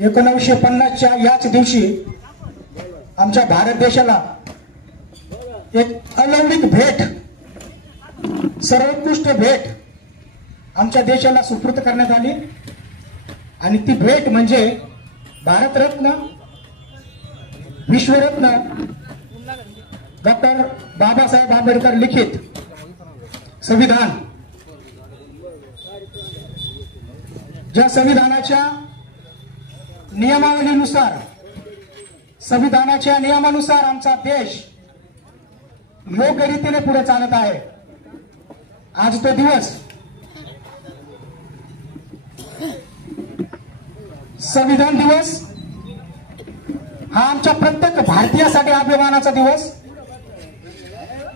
1950च्या याच दिवशी आमच्या भारत देशाला एक अलौकिक भेट, सर्वोत्कृष्ट भेट आमच्या देशाला सुपूर्द करण्यात आली आणि ती भेट म्हणजे भारतरत्न, विश्वरत्न डॉक्टर बाबासाहेब आंबेडकर लिखित संविधान. ज्या संविधानाच्या नियमावलीनुसार, संविधानाच्या नियमानुसार आमचा देश योग्य रीतीने पुढे चालत आहे. आज तो दिवस संविधान दिवस हा आमच्या प्रत्येक भारतीयासाठी अभिमानाचा दिवस.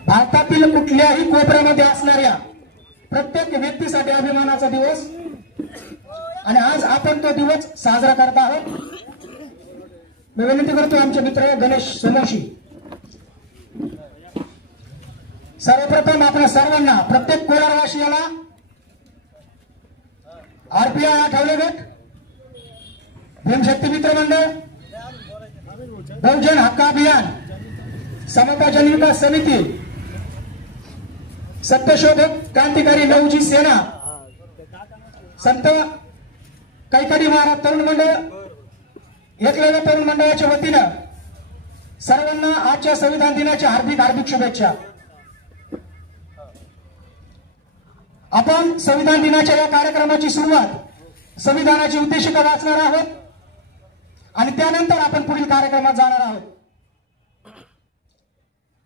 भारतातील कुठल्याही कोपऱ्यामध्ये असणाऱ्या प्रत्येक व्यक्तीसाठी अभिमानाचा दिवस आणि आज आपण तो दिवस साजरा करत आहोत. मी विनंती करतो आमचे मित्र गणेश सोमवंशी. सर्वप्रथम आपल्या सर्वांना, प्रत्येक कोलारवासियाला आरपीआय आठवले गट, भीमशक्ती मित्र मंडळ, बहुजन हक्क अभियान, समता जन विकास समिती, सत्यशोधक क्रांतिकारी नवजी सेना, संत कैकाडी महाराज तरुण मंडळ, एकलव्य तरुण मंडळाच्या वतीनं सर्वांना आजच्या संविधान दिनाच्या हार्दिक हार्दिक शुभेच्छा. आपण संविधान दिनाच्या या कार्यक्रमाची सुरुवात संविधानाची उद्देशिका वाचणार आहोत आणि त्यानंतर आपण पुढील कार्यक्रमात जाणार आहोत.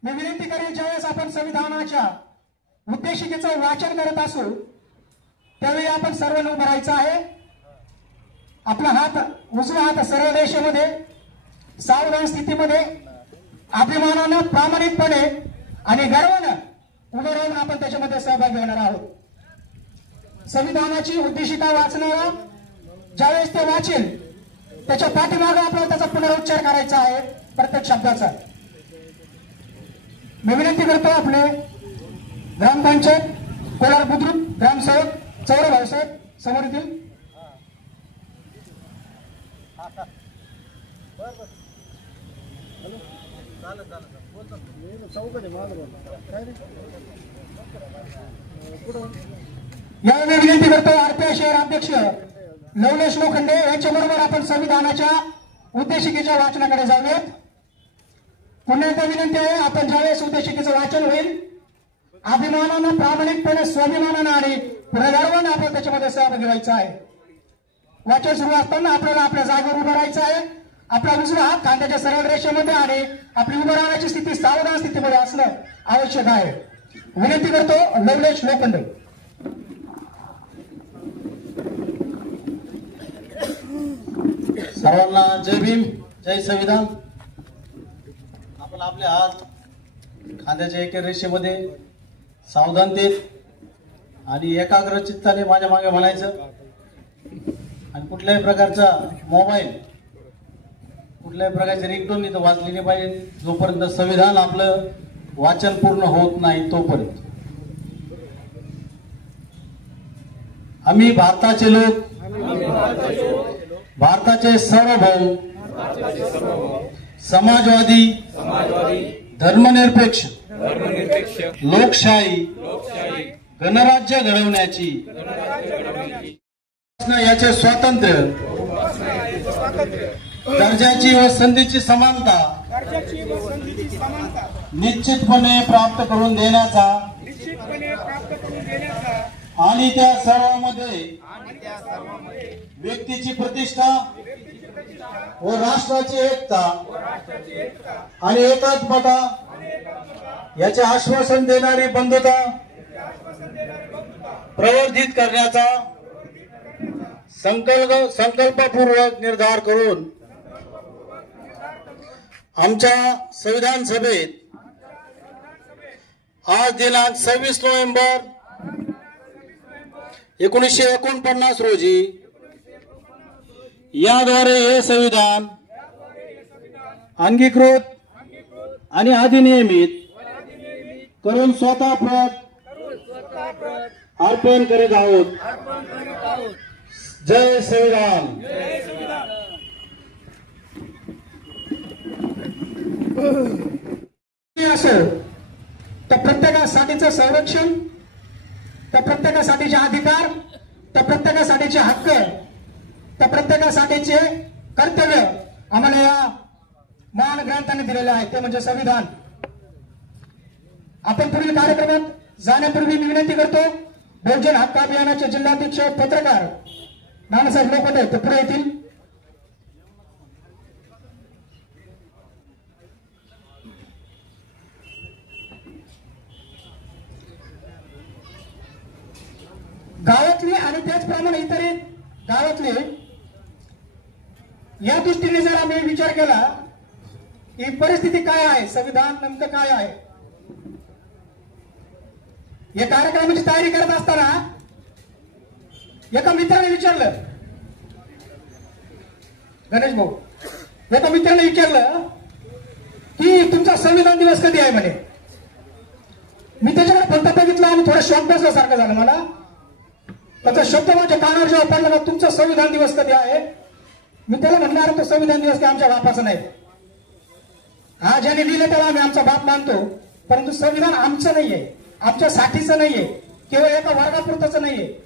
मी विनंती करेन, ज्यावेळेस आपण संविधानाच्या उद्देशिकेचं वाचन करत असू त्यावेळी आपण सर्वांना उभं राहायचं आहे. आपला हात, उजवा हात सरळ रेषेमध्ये सावधान स्थितीमध्ये अभिमानानं, प्रामाणिकपणे आणि गर्वानं उभं राहून आपण त्याच्यामध्ये सहभागी होणार आहोत. संविधानाची उद्देशिका वाचणारा ज्यावेळेस ते वाचेल त्याच्या पाठीमागे आपल्याला त्याचा पुनरुच्चार करायचा आहे प्रत्येक शब्दाचा. मी विनंती करतो आपले ग्रामपंचायत कोलार बुद्रुक ग्रामसेवक चौरे भाऊसाहेब समोर येतील. यावेळी विनंती करतो आरपीआय शहर अध्यक्ष लवलेश लोखंडे यांच्याबरोबर आपण संविधानाच्या उद्देशिकेच्या वाचनाकडे जाऊयात. पुन्हा एकदा विनंती आहे, आपण ज्यावेळेस उद्देशिकेचं वाचन होईल अभिमानानं, प्रामाणिकपणे, स्वाभिमानानं आणि गर्वानं आपण त्याच्यामध्ये सहभागी व्हायचं आहे. वाचन सुरू असताना आपल्याला आपल्या जागेवर उभं राहायचं आहे. आपला उजवा हात खांद्याच्या सरळ रेषेमध्ये आणि आपली उभं राहण्याची स्थिती सावधान स्थितीमध्ये असणं आवश्यक आहे. विनंती करतो लवलेश लोखंडे. सर्वांना जय भीम, जय संविधान. आपण आपले हात खांद्याच्या एका रेषेमध्ये सावधानतेत आणि एकाग्र चित्ताने माझ्या मागे म्हणायचं आणि कुठल्याही प्रकारचा मोबाईल, कुठल्याही प्रकारची रिंगटोन इथं वाचली नाही पाहिजे जोपर्यंत संविधान आपलं वाचन पूर्ण होत नाही तोपर्यंत. आम्ही भारताचे लोक, भारताचे सार्वभौम, समाजवादी, धर्मनिरपेक्ष, लोकशाही, गणराज्य घडवण्याची, याचे स्वातंत्र्य, दर्जाची व संधीची समानता निश्चितपणे प्राप्त करून देण्याचा आणि त्या सर्वांमध्ये व्यक्तीची प्रतिष्ठा व राष्ट्राची एकता आणि एकात्मता याचे आश्वासन देणारी बंधुता प्रवर्धित करण्याचा संकल्पपूर्वक निर्धार करून आमच्या संविधान सभेत आज दिनांक 26 नोव्हेंबर 1949 रोजी याद्वारे हे संविधान अंगीकृत आणि अधिनियमित करून स्वतः प्रत अर्पण करीत आहोत. जय संविधान. असो तर प्रत्येकासाठीचं संरक्षण, तर प्रत्येकासाठीचे अधिकार, तर प्रत्येकासाठीचे हक्क, तर प्रत्येकासाठीचे कर्तव्य आम्हाला या महान ग्रंथाने दिलेले आहे, ते म्हणजे संविधान. आपण पुढील कार्यक्रमात जाण्यापूर्वी मी विनंती करतो, बहुजन हक्क अभियानाचे जिल्हाध्यक्ष पत्रकार नानासाहेब लोखंडे ते पुढे येतील. गावातली आणि त्याचप्रमाणे इतर गावातले या दृष्टीने जर आम्ही विचार केला की परिस्थिती काय आहे, संविधान नेमकं काय आहे. या कार्यक्रमाची तयारी करत असताना एका मित्राने विचारलं, गणेश भाऊ, एका मित्राने विचारलं की तुमचा संविधान दिवस कधी आहे म्हणे. मी त्याच्याकडे फक्त बघितलं आणि थोडं शॉक बसल्यासारखं झालं मला. त्याचा शब्द माझ्या कानावर जेव्हा पडला का तुमचा संविधान दिवस कधी आहे, मी त्याला म्हणणार तो संविधान दिवस की आमच्या बापाचा नाही. हा ज्याने लिहिलं त्याला आम्ही आमचा बाप मानतो, परंतु संविधान आमचं नाहीये, आमच्यासाठीचं नाहीये, केवळ एका वर्गापुरतच नाहीये.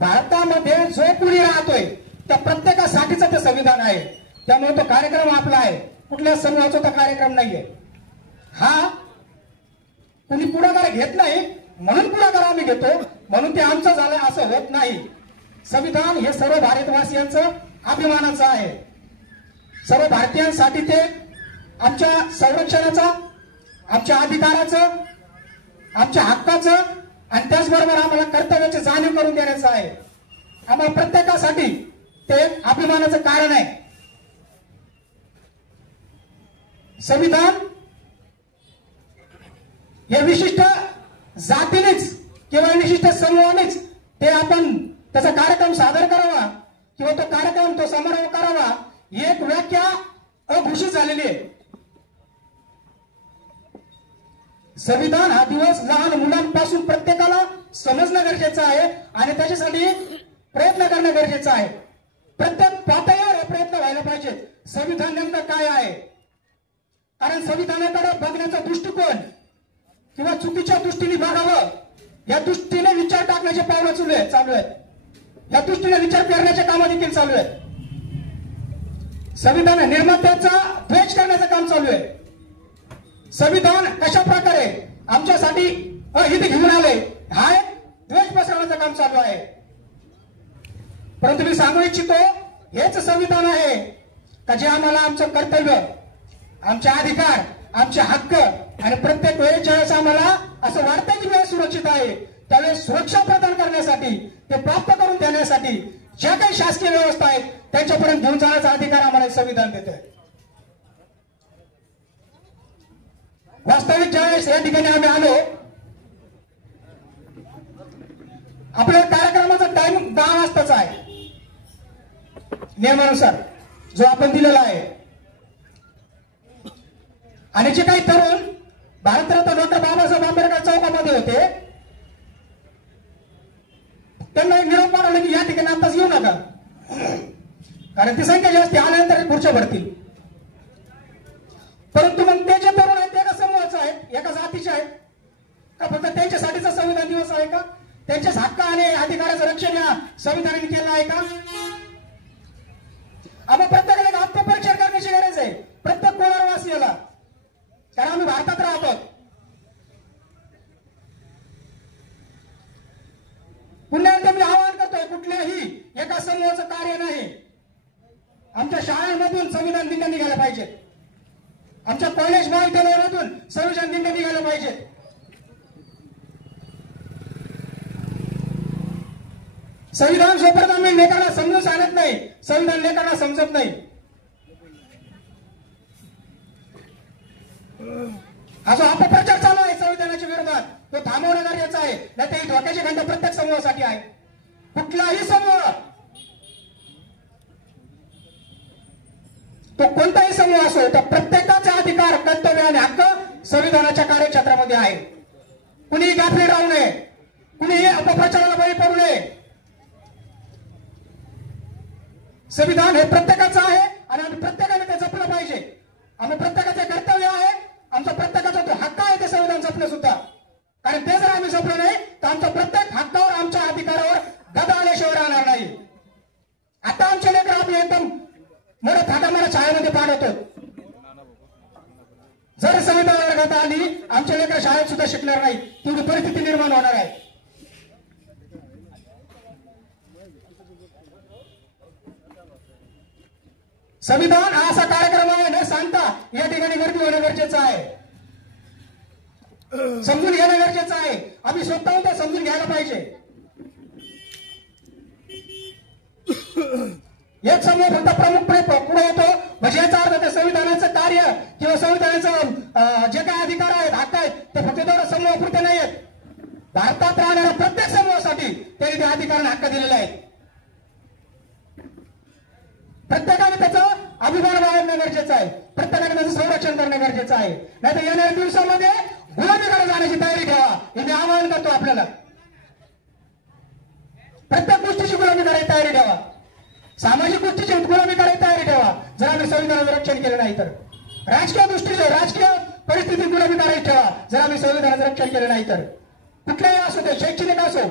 भारतामध्ये जो कुणी राहतोय त्या प्रत्येकासाठीचं ते संविधान आहे. त्यामुळे तो कार्यक्रम आपला आहे, कुठल्या समूहाचा तो कार्यक्रम नाहीये. हा कुणी पुढाकार घेत नाही म्हणून पुढाकार आम्ही घेतो, म्हणून ते आमचं झालंय असं होत नाही. संविधान हे सर्व भारतवासियांचं अभिमानाचं आहे. सर्व भारतीयांसाठी ते आमच्या संरक्षणाचा, आमच्या अधिकाराचं, आमच्या हक्काचं आणि त्याचबरोबर आम्हाला कर्तव्याची जाणीव करून देण्याचं आहे. आम्हाला प्रत्येकासाठी ते अभिमानाचं कारण आहे. संविधान हे विशिष्ट जातीनेच किंवा विशिष्ट समूहानेच ते आपण त्याचा कार्यक्रम सादर करावा किंवा तो कार्यक्रम, तो समारोह करावा, ही एक व्याख्या अघोषित झालेली आहे. संविधान हा दिवस लहान मुलांपासून प्रत्येकाला समजणं गरजेचं आहे आणि त्याच्यासाठी प्रयत्न करणं गरजेचं आहे. प्रत्येक पातळीवर हे प्रयत्न व्हायला पाहिजे. संविधान नेमकं काय आहे, कारण संविधानाकडे बघण्याचा दृष्टिकोन किंवा चुकीच्या दृष्टीने बघावं या दृष्टीने विचार टाकण्याचे पावलं चालू आहेत. या दृष्टीने विचार करण्याचे काम देखील चालू आहेत. संविधान निर्मात्याचा द्वेष करण्याचं काम चालू आहे. संविधान कशा प्रकारे आमच्यासाठी अहित घेऊन आले हा एक द्वेष पसरवण्याचं काम चालू आहे. परंतु मी सांगू इच्छितो, हेच संविधान आहे का जे आम्हाला आमचं कर्तव्य, आमचे अधिकार, आमचे हक्क आणि प्रत्येक वेळेस ज्यावेळेस आम्हाला असं वाटतं की वेळ सुरक्षित आहे त्यावेळेस सुरक्षा प्रदान करण्यासाठी, ते प्राप्त करून देण्यासाठी ज्या काही शासकीय व्यवस्था आहेत त्यांच्यापर्यंत घेऊन जाण्याचा अधिकार आम्हाला संविधान देतोय. वास्तविक ज्यावेळेस या ठिकाणी आम्ही आलो, आपल्या कार्यक्रमाचा टाइम 10 वाजताचा आहे नियमानुसार जो आपण दिलेला आहे. आणि जे काही तरुण भारतरत्न डॉक्टर बाबासाहेब आंबेडकर चौकामध्ये होते त्यांना एक निरोप पाठवला की या ठिकाणी आताच येऊ नका, कारण ती संख्या जास्त आल्यानंतर खुर्च्या भरतील. परंतु मग ते जे तरुण आहेत ते एका समूहाचे आहेत, एका जातीचे आहेत का? फक्त त्यांच्यासाठीचा संविधान दिवस आहे का? त्यांच्याच हक्क आणि अधिकाराचं रक्षण या संविधानाने केलं आहे का? आम्ही प्रत्येकाला आत्मपरीक्षण करण्याची गरज आहे, प्रत्येक कोलारवासियाला, कारण आम्ही भारतात राहतो. पुन्हा एकदा मी आवाहन करतोय, कुठल्याही एका समूहाचं कार्य नाही. आमच्या शाळांमधून संविधान दिन निघायला पाहिजे, आमच्या कॉलेज महाविद्यालयामधून संविधान दिन निघायला पाहिजे. संविधान जोपर्यंत आम्ही लेकरांना समजून सांगत नाही, संविधान लेकरांना समजत नाही. हा जो अपप्रचार चालू आहे संविधानाच्या विरोधात तो थांबवणं गरजेचं आहे, नाही तर धोक्याची घंटा प्रत्येक समूहासाठी आहे. कुठलाही समूह, तो कोणताही समूह असो, तर प्रत्येकाचा अधिकार, कर्तव्य आणि हक्क संविधानाच्या कार्यक्षेत्रामध्ये आहे. कुणीही गाफील राहू नये, कुणीही अपप्रचाराला बळी पडू नये. संविधान हे प्रत्येकाचं आहे आणि आम्ही प्रत्येकाने ते जपलं पाहिजे. आम्ही प्रत्येकाचे कर्तव्य आहे, आमचा प्रत्येकाचा तो हक्क आहे ते संविधान जपणं सुद्धा. कारण ते जर आम्ही जपलं नाही तर आमच्या प्रत्येक हक्कावर आमच्या अधिकारावर गदा आल्याशिवाय राहणार नाही. आता आमचे लेकर आम्ही एकदम मोठ्या थाटामारा शाळेमध्ये पाठवतो. जर संविधानावर गदा आली आमचे लेकर शाळेत सुद्धा शिकणार नाही, तेवढी परिस्थिती निर्माण होणार आहे. संविधान हा असा कार्यक्रम आहे न सांगता या ठिकाणी गर्दी होणं गरजेचं आहे, समजून घेणं गरजेचं आहे. आम्ही स्वतःहून ते समजून घ्यायला पाहिजे. एक समूह फक्त प्रमुखपणे पुढे येतो म्हणजे याचा अर्थ ते संविधानाचं कार्य किंवा संविधानाचं जे काही अधिकार आहेत, हक्क आहेत ते फक्त तेवढं समूहापुरते नाही आहेत. भारतात राहणाऱ्या प्रत्येक समूहासाठी त्यांनी ते अधिकार आणि हक्क दिलेले आहेत. प्रत्येकाने त्याचं अभिमान बाळगणं गरजेचं आहे, प्रत्येकाने त्याचं संरक्षण करणं गरजेचं आहे. नाहीतर येणाऱ्या दिवसामध्ये गुलामीकडे जाण्याची तयारी ठेवा हे मी आवाहन करतो आपल्याला. प्रत्येक गोष्टीची गुलामी करायची तयारी ठेवा, सामाजिक गोष्टीची गुलामी करायची तयारी ठेवा जर आम्ही संविधानाचं रक्षण केलं नाही तर. राजकीय दृष्टीचे राजकीय परिस्थितीत गुलामी करायची ठेवा जर आम्ही संविधानाचं रक्षण केलं नाही तर. कुठल्याही असो ते, शैक्षणिक असो,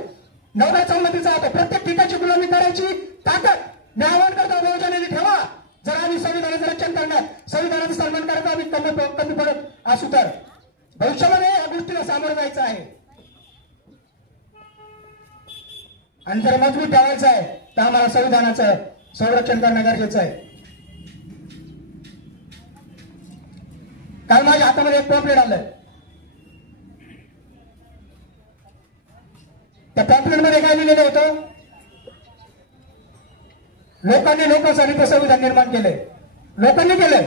नवरा संमतीचा असो, प्रत्येक ठिकाणची गुलामी करायची ताकद मी आवाहन करतो बहुजनांनी ठेवा जर आम्ही संविधानाचं रक्षण करणार, संविधानाचा सन्मान करता आम्ही कमी पडत असू तर. भविष्यामध्ये या गोष्टीला सामोरं जायचं आहे आणि जर मजबूत ठेवायचं आहे तर आम्हाला संविधानाचं संरक्षण करणं गरजेचं आहे. काल माझ्या हातामध्ये एक पॉम्पलेट आलं. त्या पॉम्पलेट मध्ये काय लिहिलेलं होतं? लोकांनी लोकांसाठी ते संविधान निर्माण केलंय. लोकांनी केलंय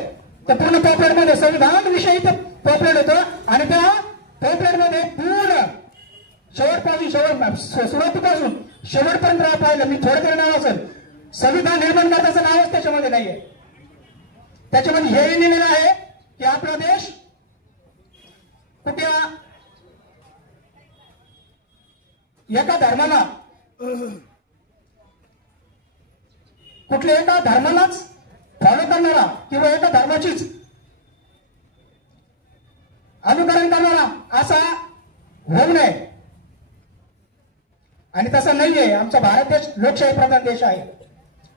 त्या पूर्ण पॉम्पलेट मध्ये संविधान विषयी ते पॉम्पलेट होतं आणि त्या पॉम्पलेट मध्ये पूर्ण सुरुवातीपासून शेवटपर्यंत पाहिलं मी थोडं तरी नाव असेल, संविधान निर्माण करण्याचं नावच त्याच्यामध्ये नाहीये. त्याच्यामध्ये हे लिहिलेलं आहे की आपला देश कुठल्या एका धर्माला कुठल्या एका धर्मालाच फॉलो करणारा किंवा एका धर्माचीच अनुकरण करणारा असा होऊ नये. आणि तसा नाहीये. आमचा भारत देश लोकशाही प्रधान देश आहे,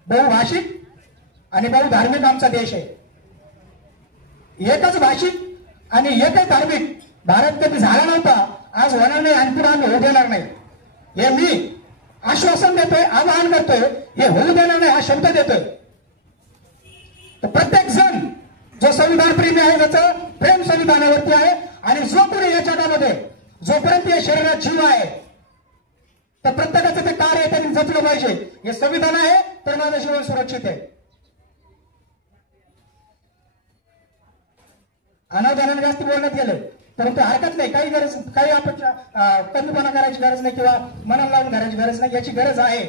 बहुभाषिक आणि बहुधार्मिक आमचा देश आहे. एकच भाषिक आणि एकच धार्मिक भारत कधी झाला नव्हता, आज होणार नाही आणि पुढे आम्ही होऊ देणार नाही. हे मी आश्वासन देतोय, आवाहन करतोय, हे होऊ देणार नाही हा शब्द देतोय. तर प्रत्येक जण जो संविधान प्रेमी आहे त्याचं प्रेम संविधानावरती आहे आणि जो कोणी या जगामध्ये जोपर्यंत या शरीरात जीव आहे तर प्रत्येकाचं ते कार्य त्यांनी जपलं पाहिजे. हे संविधान आहे तर माझं जीवन सुरक्षित आहे. अनावधानाने जास्त बोलण्यात गेलं परंतु हरकत नाही, काही गरज काही अपेक्षा कमीपणा करायची गरज नाही किंवा मनाला लावून घालायची गरज नाही. याची गरज आहे.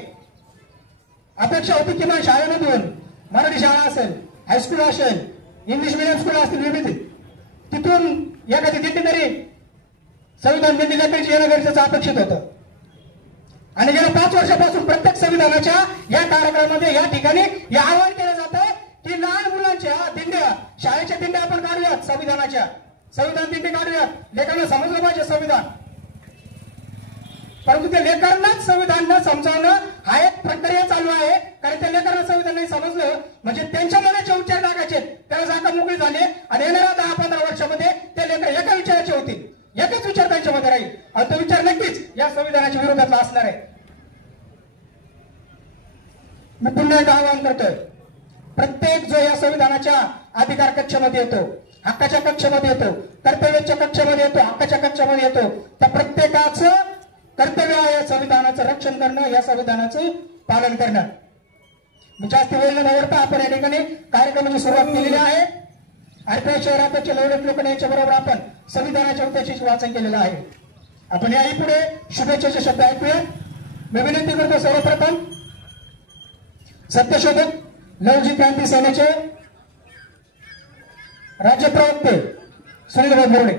अपेक्षा होती किमान शाळेमधून मराठी शाळा असेल, हायस्कूल असेल, इंग्लिश मिडियम स्कूल असतील विविध, तिथून एखादी दिंडी तरी संविधान दिंडी लेकरांची येणं गरजेचं अपेक्षित होतं. आणि गेल्या 5 वर्षापासून प्रत्येक संविधानाच्या या कार्यक्रमामध्ये या ठिकाणी हे आवाहन केलं जातं की लहान मुलांच्या दिंड्या, शाळेच्या दिंड्या आपण काढूयात, संविधान दिंडी काढूयात. लेकरांना समजलं पाहिजे संविधान. परंतु त्या लेकरांनाच संविधान समजावणं हा एक प्रक्रिया चालू आहे. कारण त्या लेकरांना संविधान नाही समजलं म्हणजे त्यांच्या मनाचे उच्चार टाकायचे, त्याला जागा मोकळी झाली आणि येणाऱ्या 10-15 वर्षामध्ये ते लेकर एका विचाराचे होतील, एकच विचार त्यांच्यामध्ये राहील आणि तो विचार नक्कीच या संविधानाच्या विरोधातला असणार आहे. मी पुन्हा एकदा आवाहन करतोय, प्रत्येक जो या संविधानाच्या अधिकार कक्षामध्ये येतो, हक्काच्या कक्षामध्ये येतो, कर्तव्याच्या कक्षामध्ये येतो, हक्काच्या कक्षामध्ये येतो, त्या प्रत्येकाचं कर्तव्य आहे संविधानाचं रक्षण करणं, या संविधानाचं पालन करणं. मी जास्त बोलणं नव्हता. आपण या ठिकाणी कार्यक्रमाची सुरुवात केलेली आहे. आरपीआय शहराध्यक्ष लवलेश लोखंडे यांच्या बरोबर आपण संविधानाच्या उद्देशाचे वाचन केलेलं आहे. आपण याही पुढे शुभेच्छेचे शब्द ऐकूया. मी विनंती करतो सर्वप्रथम सत्यशोधक लवजी क्रांती सेनेचे राज्य प्रवक्ते सुनील बोरडे.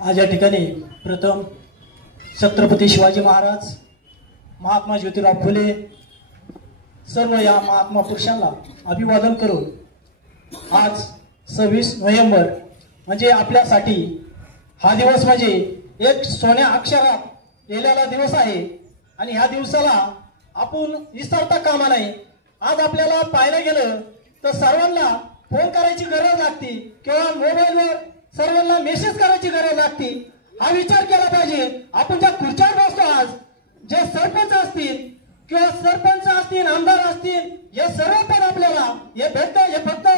आज या ठिकाणी प्रथम छत्रपती शिवाजी महाराज, महात्मा ज्योतिराव फुले सर्व या महात्मा पुरुषांना अभिवादन करून आज 26 नोव्हेंबर म्हणजे आपल्यासाठी हा दिवस म्हणजे एक सोन्या अक्षरात लिहिलेला दिवस आहे आणि ह्या दिवसाला आपण विसरता कामा नये. आज आपल्याला पाहायला गेलं तर सर्वांना फोन करायची गरज लागते किंवा मोबाईलवर सर्वांना मेसेज करायची गरज लागते. हा विचार केला पाहिजे. आपण ज्या खुर्च्यावर बसतो आज जे सरपंच असतील किंवा सरपंच असतील आमदार असतील हे सर्व पद आपल्याला हे भेटतं. हे फक्त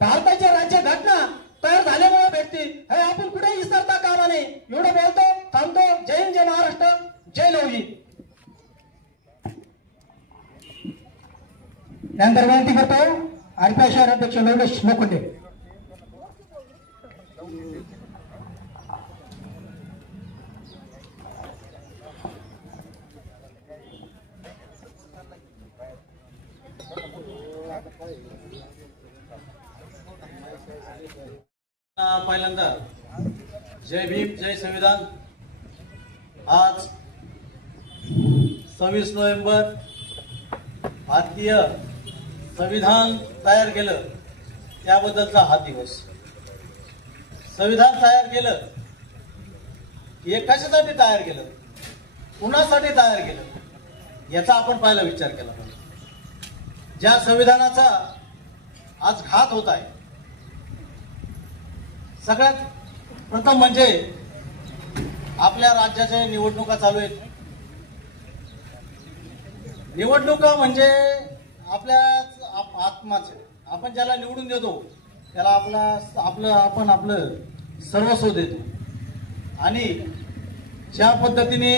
भारताच्या राज्य घटना तयार झाल्यामुळे भेटते. हे आपण कुठे विसरता कामा नये. एवढं बोलतो थांबतो. जय हिंद, जय महाराष्ट्र, जय लवजी. त्यानंतर विनंती करतो आरपीआय शहर अध्यक्ष लवलेश लोखंडे. पहिल्यांदा जय भीम, जय संविधान. आज 26 नोव्हेंबर भारतीय संविधान तयार केलं त्याबद्दलचा हा दिवस. संविधान तयार केलं हे कशासाठी तयार केलं, कुणासाठी तयार केलं याचा आपण पहिला विचार केला पाहिजे. ज्या संविधानाचा आज घात होत आहे सगळ्यात प्रथम म्हणजे आपल्या राज्याच्या निवडणुका चालू आहेत. निवडणुका म्हणजे आपल्या आत्माचे, आपण ज्याला निवडून देतो त्याला आपण आपलं सर्वस्व देतो आणि ज्या पद्धतीने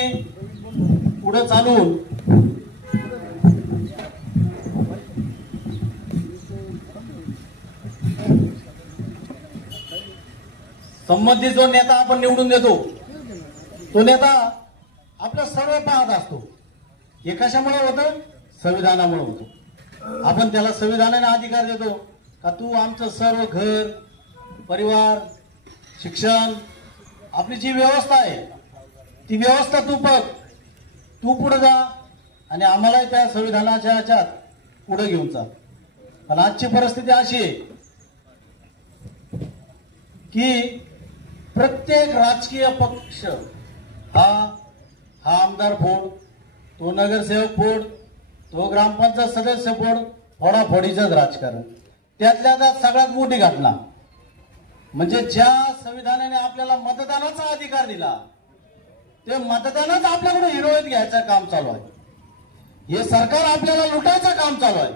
पुढे चालून संबंधित जो नेता आपण निवडून देतो तो नेता आपलं सर्व पाहत असतो. हे कशामुळे होतं, संविधानामुळे होतं. आपण त्याला संविधानाने अधिकार देतो का तू आमचं सर्व घर परिवार शिक्षण आपली जी व्यवस्था आहे ती व्यवस्था तू बघ, तू पुढे जा आणि आम्हाला त्या संविधानाच्या ह्याच्यात पुढे घेऊन चाल. पण आजची परिस्थिती अशी आहे की प्रत्येक राजकीय पक्ष हा आमदार फोड, तो नगरसेवक फोड, तो ग्रामपंचायत सदस्य फोड, फोडाफोडीचंच राजकारण. त्यातल्या त्यात सगळ्यात मोठी घटना म्हणजे ज्या संविधानाने आपल्याला मतदानाचा अधिकार दिला ते मतदानच आपल्याकडे हिरावत घ्यायचं काम चालू आहे. हे सरकार आपल्याला लुटायचं काम चालू आहे.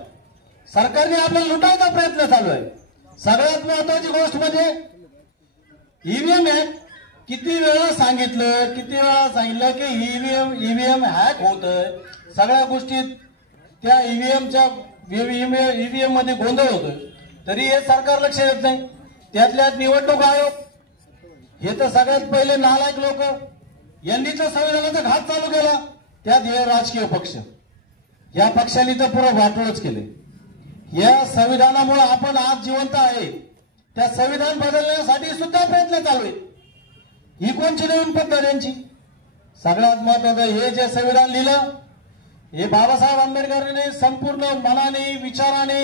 सरकारने आपल्याला लुटायचा प्रयत्न चालू आहे. सगळ्यात महत्वाची गोष्ट म्हणजे ईव्हीएम आहे. किती वेळा सांगितलं की ईव्हीएम हॅक होतंय. सगळ्या गोष्टीत त्या ईव्हीएम मध्ये गोंधळ होतोय तरी हे सरकार लक्ष देत नाही. त्यातल्या निवडणूक आयोग हे तर सगळ्यात पहिले नालायक लोक यांनी तर संविधानाचा घात चालू केला. त्यात हे राजकीय पक्ष या पक्षांनी तर पुरं वाटोळच केले. या संविधानामुळे आपण आज जिवंत आहे. त्या संविधान बदलण्यासाठी सुद्धा प्रयत्न चालू आहेत. ही कोणची नवीन पद्धत यांची. सगळ्यात महत्वाचं हे जे संविधान लिहिलं हे बाबासाहेब आंबेडकरांनी संपूर्ण मनाने विचाराने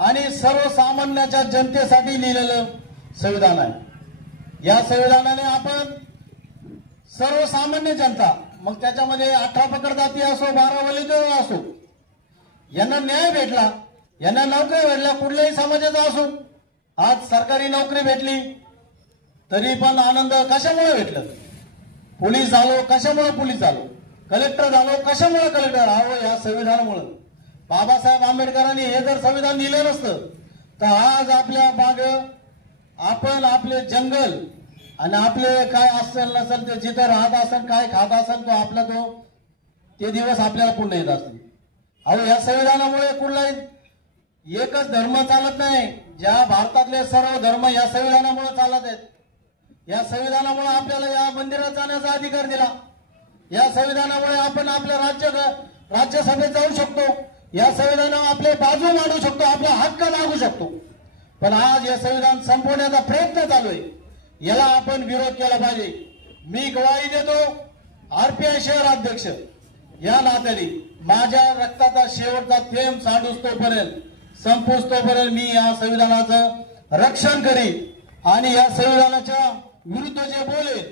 आणि सर्वसामान्याच्या जनतेसाठी लिहिलेलं संविधान आहे. या संविधानाने आपण सर्वसामान्य जनता मग त्याच्यामध्ये 18 पकड जाती असो 12 वलिद असो यांना न्याय भेटला, यांना नोकरी भेटल्या कुठल्याही समाजाचा असो. आज सरकारी नोकरी भेटली तरी पण आनंद कशामुळे भेटलं. पोलीस झालो कशामुळे पोलीस झालो, कलेक्टर झालो कशामुळे कलेक्टर आहो या संविधानामुळे. बाबासाहेब आंबेडकरांनी हे जर संविधान दिलं नसतं तर आज आपल्या बाग आपण आपले जंगल आणि आपले काय असेल नसेल ते जिथं राहत असेल काय खात असेल तो आपला ते दिवस आपल्याला पुन्हा येत असतील. अहो या संविधानामुळे कुठलाही एकच धर्म चालत नाही. ज्या भारतातले सर्व धर्म या संविधानामुळे चालत आहेत. या संविधानामुळे आपल्याला या मंदिरात जाण्याचा अधिकार दिला. या संविधानामुळे आपण आपल्या राज्यसभेत जाऊ शकतो. या संविधानावर आपले बाजू मांडू शकतो, आपला हक्क मागू शकतो. पण आज हे संविधान संपवण्याचा प्रयत्न चालू आहे. याला आपण विरोध केला पाहिजे. मी ग्वाही देतो आरपीआय शहर अध्यक्ष या नात्याने माझ्या रक्ताचा शेवटचा थेंब सांडूस तोपर्यंत संपूस तोपर्यंत मी या संविधानाचं रक्षण करीन आणि या संविधानाच्या विरुद्ध जे बोलेल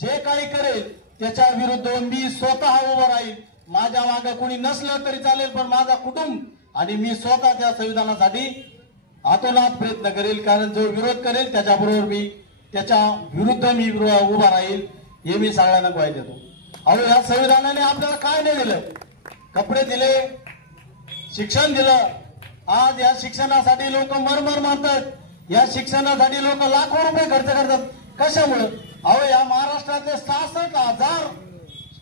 जे काही करेल त्याच्या विरुद्ध मी स्वतः उभं राहील. माझ्या मागे कोणी नसलं तरी चालेल पण माझा कुटुंब आणि मी स्वतः त्या संविधानासाठी आतोनात प्रयत्न करेल. कारण जो विरोध करेल त्याच्याबरोबर मी त्याच्या विरुद्ध मी उभा राहील हे मी सगळ्यांना ग्वाही देतो. अहो या संविधानाने आपल्याला काय नाही दिलं? कपडे दिले, शिक्षण दिलं. आज या शिक्षणासाठी लोक मरमर मारतात. या शिक्षणासाठी लोक लाखो रुपये खर्च करतात. कशामुळे? अहो या महाराष्ट्रातले 66,000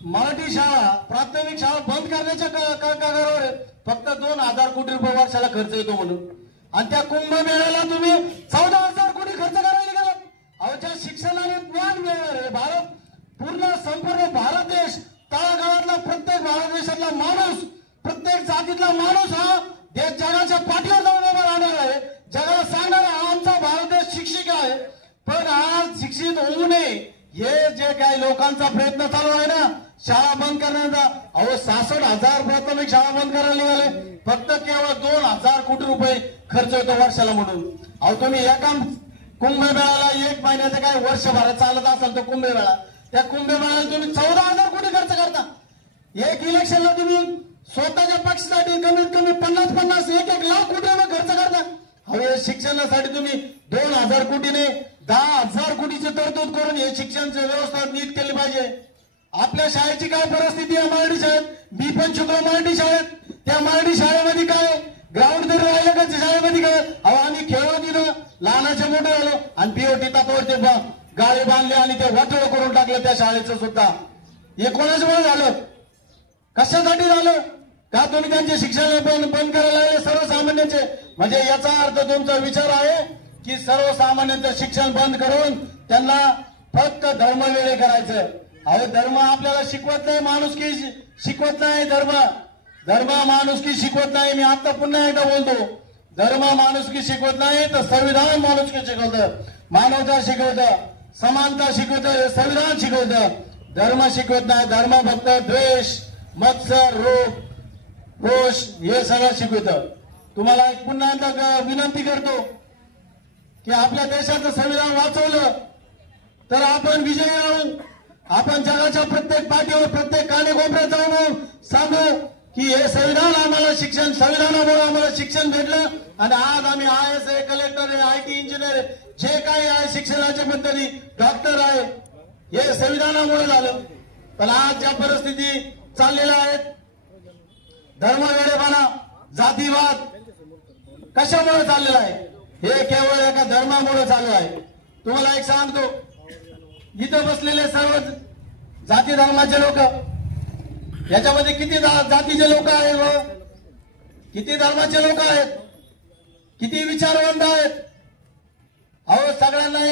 मराठी शाळा प्राथमिक शाळा बंद करण्याच्या कागावर फक्त 2,000 कोटी रुपये वर्षाला खर्च येतो म्हणून. आणि त्या कुंभमेळ्याला तुम्ही 14,000 कोटी खर्च करायला गेलात. अहो ज्या शिक्षणाने ज्ञान मिळणार आहे भारत पूर्ण संपूर्ण भारत देश तळागाळातला प्रत्येक भारत देशातला माणूस प्रत्येक जातीतला माणूस हा देश जगाच्या पाठीवर जाऊन उभा राहणार आहे. जगाला सांगणार आमचा भारत देश शिक्षित आहे. पण आज शिक्षित होऊ नये हे जे काही लोकांचा प्रयत्न चालू आहे ना शाळा बंद करण्याचा. अहो 66,000 प्राथमिक शाळा बंद करायला निघाले. फक्त केवळ 2,000 कोटी रुपये खर्च होतो वर्षाला म्हणून. अहो तुम्ही एका कुंभमेळ्याला 1 महिन्याचा काय वर्षभरात चालत असाल तो कुंभमेळा त्या कुंभमेळ्याला तुम्ही 14,000 कोटी खर्च करता. एक इलेक्शनला तुम्ही स्वतःच्या पक्षासाठी कमीत कमी 50-50 1-1 लाख कोटी रुपये खर्च करता. हवे शिक्षणासाठी तुम्ही 2,000 कोटीने 10,000 कोटीची तरतूद करून हे शिक्षणाची व्यवस्था नीट केली पाहिजे. आपल्या शाळेची काय परिस्थिती आहे मराठी शाळेत? मी पण शिकलो मराठी शाळेत. त्या मराठी शाळेमध्ये काय ग्राउंड तरी राहिलं का शाळेमध्ये काय? अहो आम्ही खेळलो तिथं लहानाचे मोठे झालो आणि पीओटी तात्यावर ते गाळे बांधले आणि ते वाटोळ करून टाकलं त्या शाळेचं सुद्धा. हे कोणाच्यामुळे झालं? कशासाठी झालं? का तुम्ही त्यांचे शिक्षण बंद करायला लागले सर्वसामान्यांचे? म्हणजे याचा अर्थ तुमचा विचार आहे की सर्वसामान्यांचं शिक्षण बंद करून त्यांना फक्त धर्म वेगळे करायचं. अहो धर्म आपल्याला शिकवत नाही, माणुसकी शिकवत नाही. धर्म माणुसकी शिकवत नाही. मी आता पुन्हा एकदा बोलतो, धर्म माणुसकी शिकवत नाही तर संविधान माणुसकी शिकवतं, मानवता शिकवतं, समानता शिकवतं, संविधान शिकवतं. धर्म शिकवत नाही. धर्म फक्त द्वेष, मत्सर, रोग, रोष हे सगळं शिकवतं. तुम्हाला एक पुन्हा एकदा विनंती करतो की आपल्या देशाचं संविधान वाचवलं तर आपण विजयी राहू. आपण जगाच्या प्रत्येक पाठीवर प्रत्येक कानेकोपऱ्यात जाऊन सांगू की हे संविधान आम्हाला शिक्षण, संविधानामुळे आम्हाला शिक्षण भेटलं आणि आज आम्ही IAS आहे, कलेक्टर आहे, IT इंजिनियर आहे, जे काही आहे शिक्षणाच्या पद्धती डॉक्टर आहे हे संविधानामुळे झालं. पण आज ज्या परिस्थिती चाललेल्या आहेत धर्मवेडेपणा, जातीवाद कशामुळे चाललेला आहे? हे केवळ एका धर्मामुळे चालू आहे. तुम्हाला एक सांगतो, इथं बसलेले सर्व जाती धर्माचे लोक याच्यामध्ये किती जातीचे लोक आहेत व किती धर्माचे लोक आहेत, किती विचारवंत आहेत. अहो सगळ्यांना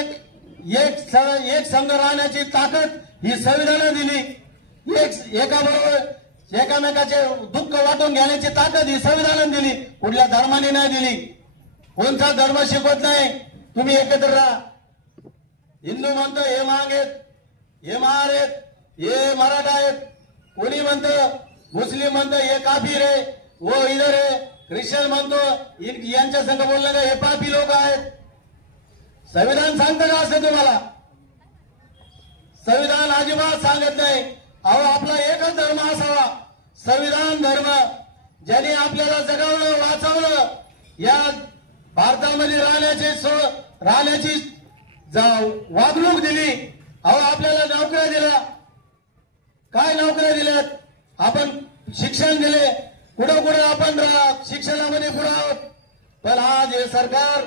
एक संघ राहण्याची ताकद ही संविधानाने दिली. एकामेकाचे दुःख वाटून घेण्याची ताकद ही संविधानाने दिली. कुठल्या धर्माने नाही दिली. कोणता धर्म शिकवत नाही तुम्ही एकत्र राहा. हिंदू म्हणतो हे महाग आहेत, हे महार आहेत, हे मराठा आहेत. कोणी म्हणतं मुस्लिम म्हणतं हे काफिर आहे, वो इधर आहे. ख्रिश्चन म्हणतो यांच्या संग बोललं का हे पापी लोक आहेत. संविधान सांगतं का असं तुम्हाला? संविधान अजिबात सांगत नाही. अहो आपला एकच धर्म असावा, संविधान धर्म, ज्याने आपल्याला जगवलं, वाचवलं, या भारतामध्ये राहण्याची वागणूक दिली. अहो आपल्याला नोकऱ्या दिल्या. काय नोकऱ्या दिल्यात? आपण शिक्षण दिले. कुठं कुठं आपण शिक्षणामध्ये पुढे आहोत. पण आज हे सरकार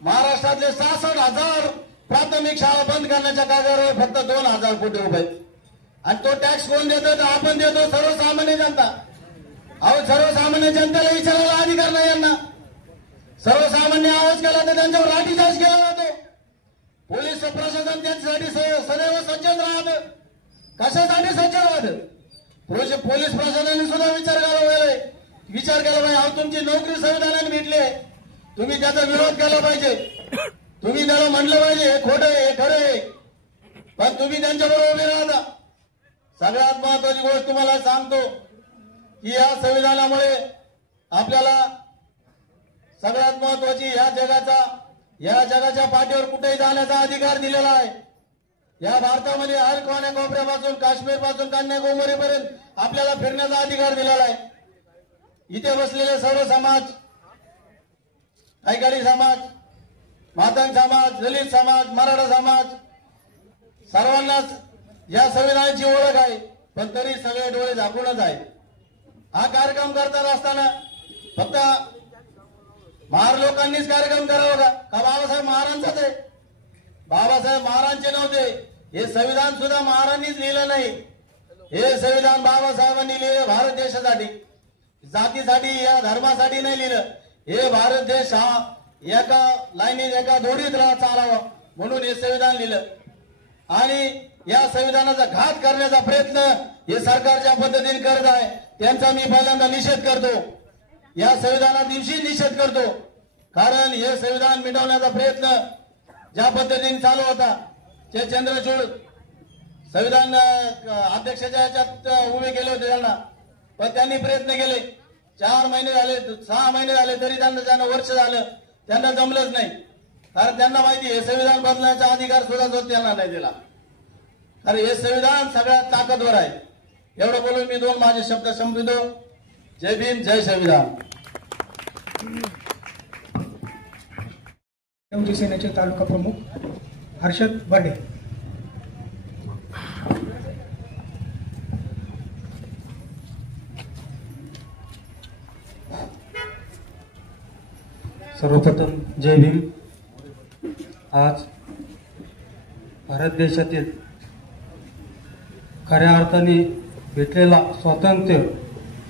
महाराष्ट्रातले 66,000 प्राथमिक शाळा बंद करण्याच्या कागदावर फक्त 2,000 कोटी रुपये. आणि तो टॅक्स कोण देतो? तर आपण देतो, सर्वसामान्य जनता. अहो सर्वसामान्य जनतेला विचारायला अधिकार नाही यांना. सर्वसामान्य आवाज केला तर त्यांच्यावर लाठीचार्ज केला जातो. पोलीस प्रशासन त्यांच्यासाठी सदैव सज्जन राहत. कशासाठी सज्ज राहत? पोलीस प्रशासनाने सुद्धा विचार केला पाहिजे. अहो तुमची नोकरी संविधानाने भेटली आहे, तुम्ही त्याचा विरोध केला पाहिजे. तुम्ही त्याला म्हणलं पाहिजे हे खोटं आहे, हे खरं आहे. पण तुम्ही त्यांच्याबरोबर उभे राहता. सगळ्यात महत्वाची गोष्ट तुम्हाला सांगतो की या संविधानामुळे आपल्याला सगळ्यात महत्वाची या जगाच्या पाठीवर कुठेही जाण्याचा अधिकार दिलेला आहे। या भारतामध्ये हर कोपऱ्यापासून काश्मीर पासून कन्याकुमारीपर्यंत आपल्याला फिरण्याचा अधिकार दिलेला आहे। इथे बसलेले सर्व समाज, कैकाडी समाज, मातंग समाज, दलित समाज, मराठा समाज, सर्वांनाच या संविधानाची ओळख आहे, पण तरी सगळे डोळे झाकूनच आहे। हा कार्यक्रम करत असताना फक्त महार लोकांनीच कार्यक्रम करावा का बाबासाहेब महाराजांचाच आहे? बाबासाहेब महाराजांचे नव्हते, हे संविधान सुद्धा महाराजांनीच लिहिलं नाही। हे संविधान बाबासाहेबांनी लिहिलं भारत देशासाठी, जातीसाठी या धर्मासाठी नाही लिहिलं। हे भारत देश हा एका लाईनीत एका दोरीत चालावा म्हणून हे संविधान लिहिलं। आणि या संविधानाचा घात करण्याचा प्रयत्न हे सरकार ज्या पद्धतीने करत आहे त्यांचा मी पहिल्यांदा निषेध करतो। या संविधाना दिवशी निषेध करतो, कारण हे संविधान मिटवण्याचा प्रयत्न ज्या पद्धतीने चालू होता, ते चंद्रचूड संविधान अध्यक्षाच्या याच्यात उभे केले होते त्यांना, पण त्यांनी प्रयत्न केले। 4 महिने झाले, 6 महिने झाले, तरी त्यांना वर्ष झालं, त्यांना जमलंच नाही। कारण त्यांना माहिती हे संविधान बदलण्याचा अधिकार सुद्धा त्यांना नाही दिला, कारण हे संविधान सगळ्यात ताकदवर आहे। एवढं बोलून मी 2 माझे शब्द संपवितो। जय भीम, जय संविधान। सेनेचे तालुका प्रमुख हर्षद बर्डे। सर्वप्रथम जय भीम। आज भारत देशातील खऱ्या अर्थाने भेटलेला स्वातंत्र्य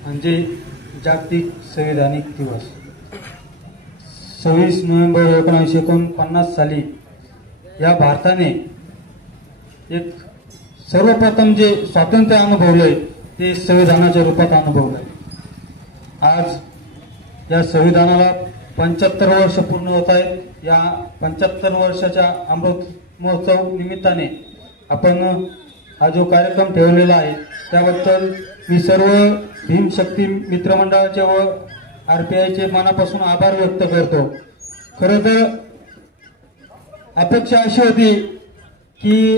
म्हणजे जागतिक संविधानिक दिवस। 26 नोव्हेंबर 1949 साली या भारताने एक सर्वप्रथम जे स्वातंत्र्य अनुभवलंय ते संविधानाच्या रूपात अनुभवलंय। आज या संविधानाला 75 वर्ष पूर्ण होत आहेत। या 75 वर्षाच्या अमृत महोत्सव निमित्ताने आपण हा जो कार्यक्रम ठेवलेला आहे त्याबद्दल मी सर्व भीमशक्ती मित्रमंडळाचे व आरपीआयचे मनापासून आभार व्यक्त करतो। खरं तर अपेक्षा अशी होती की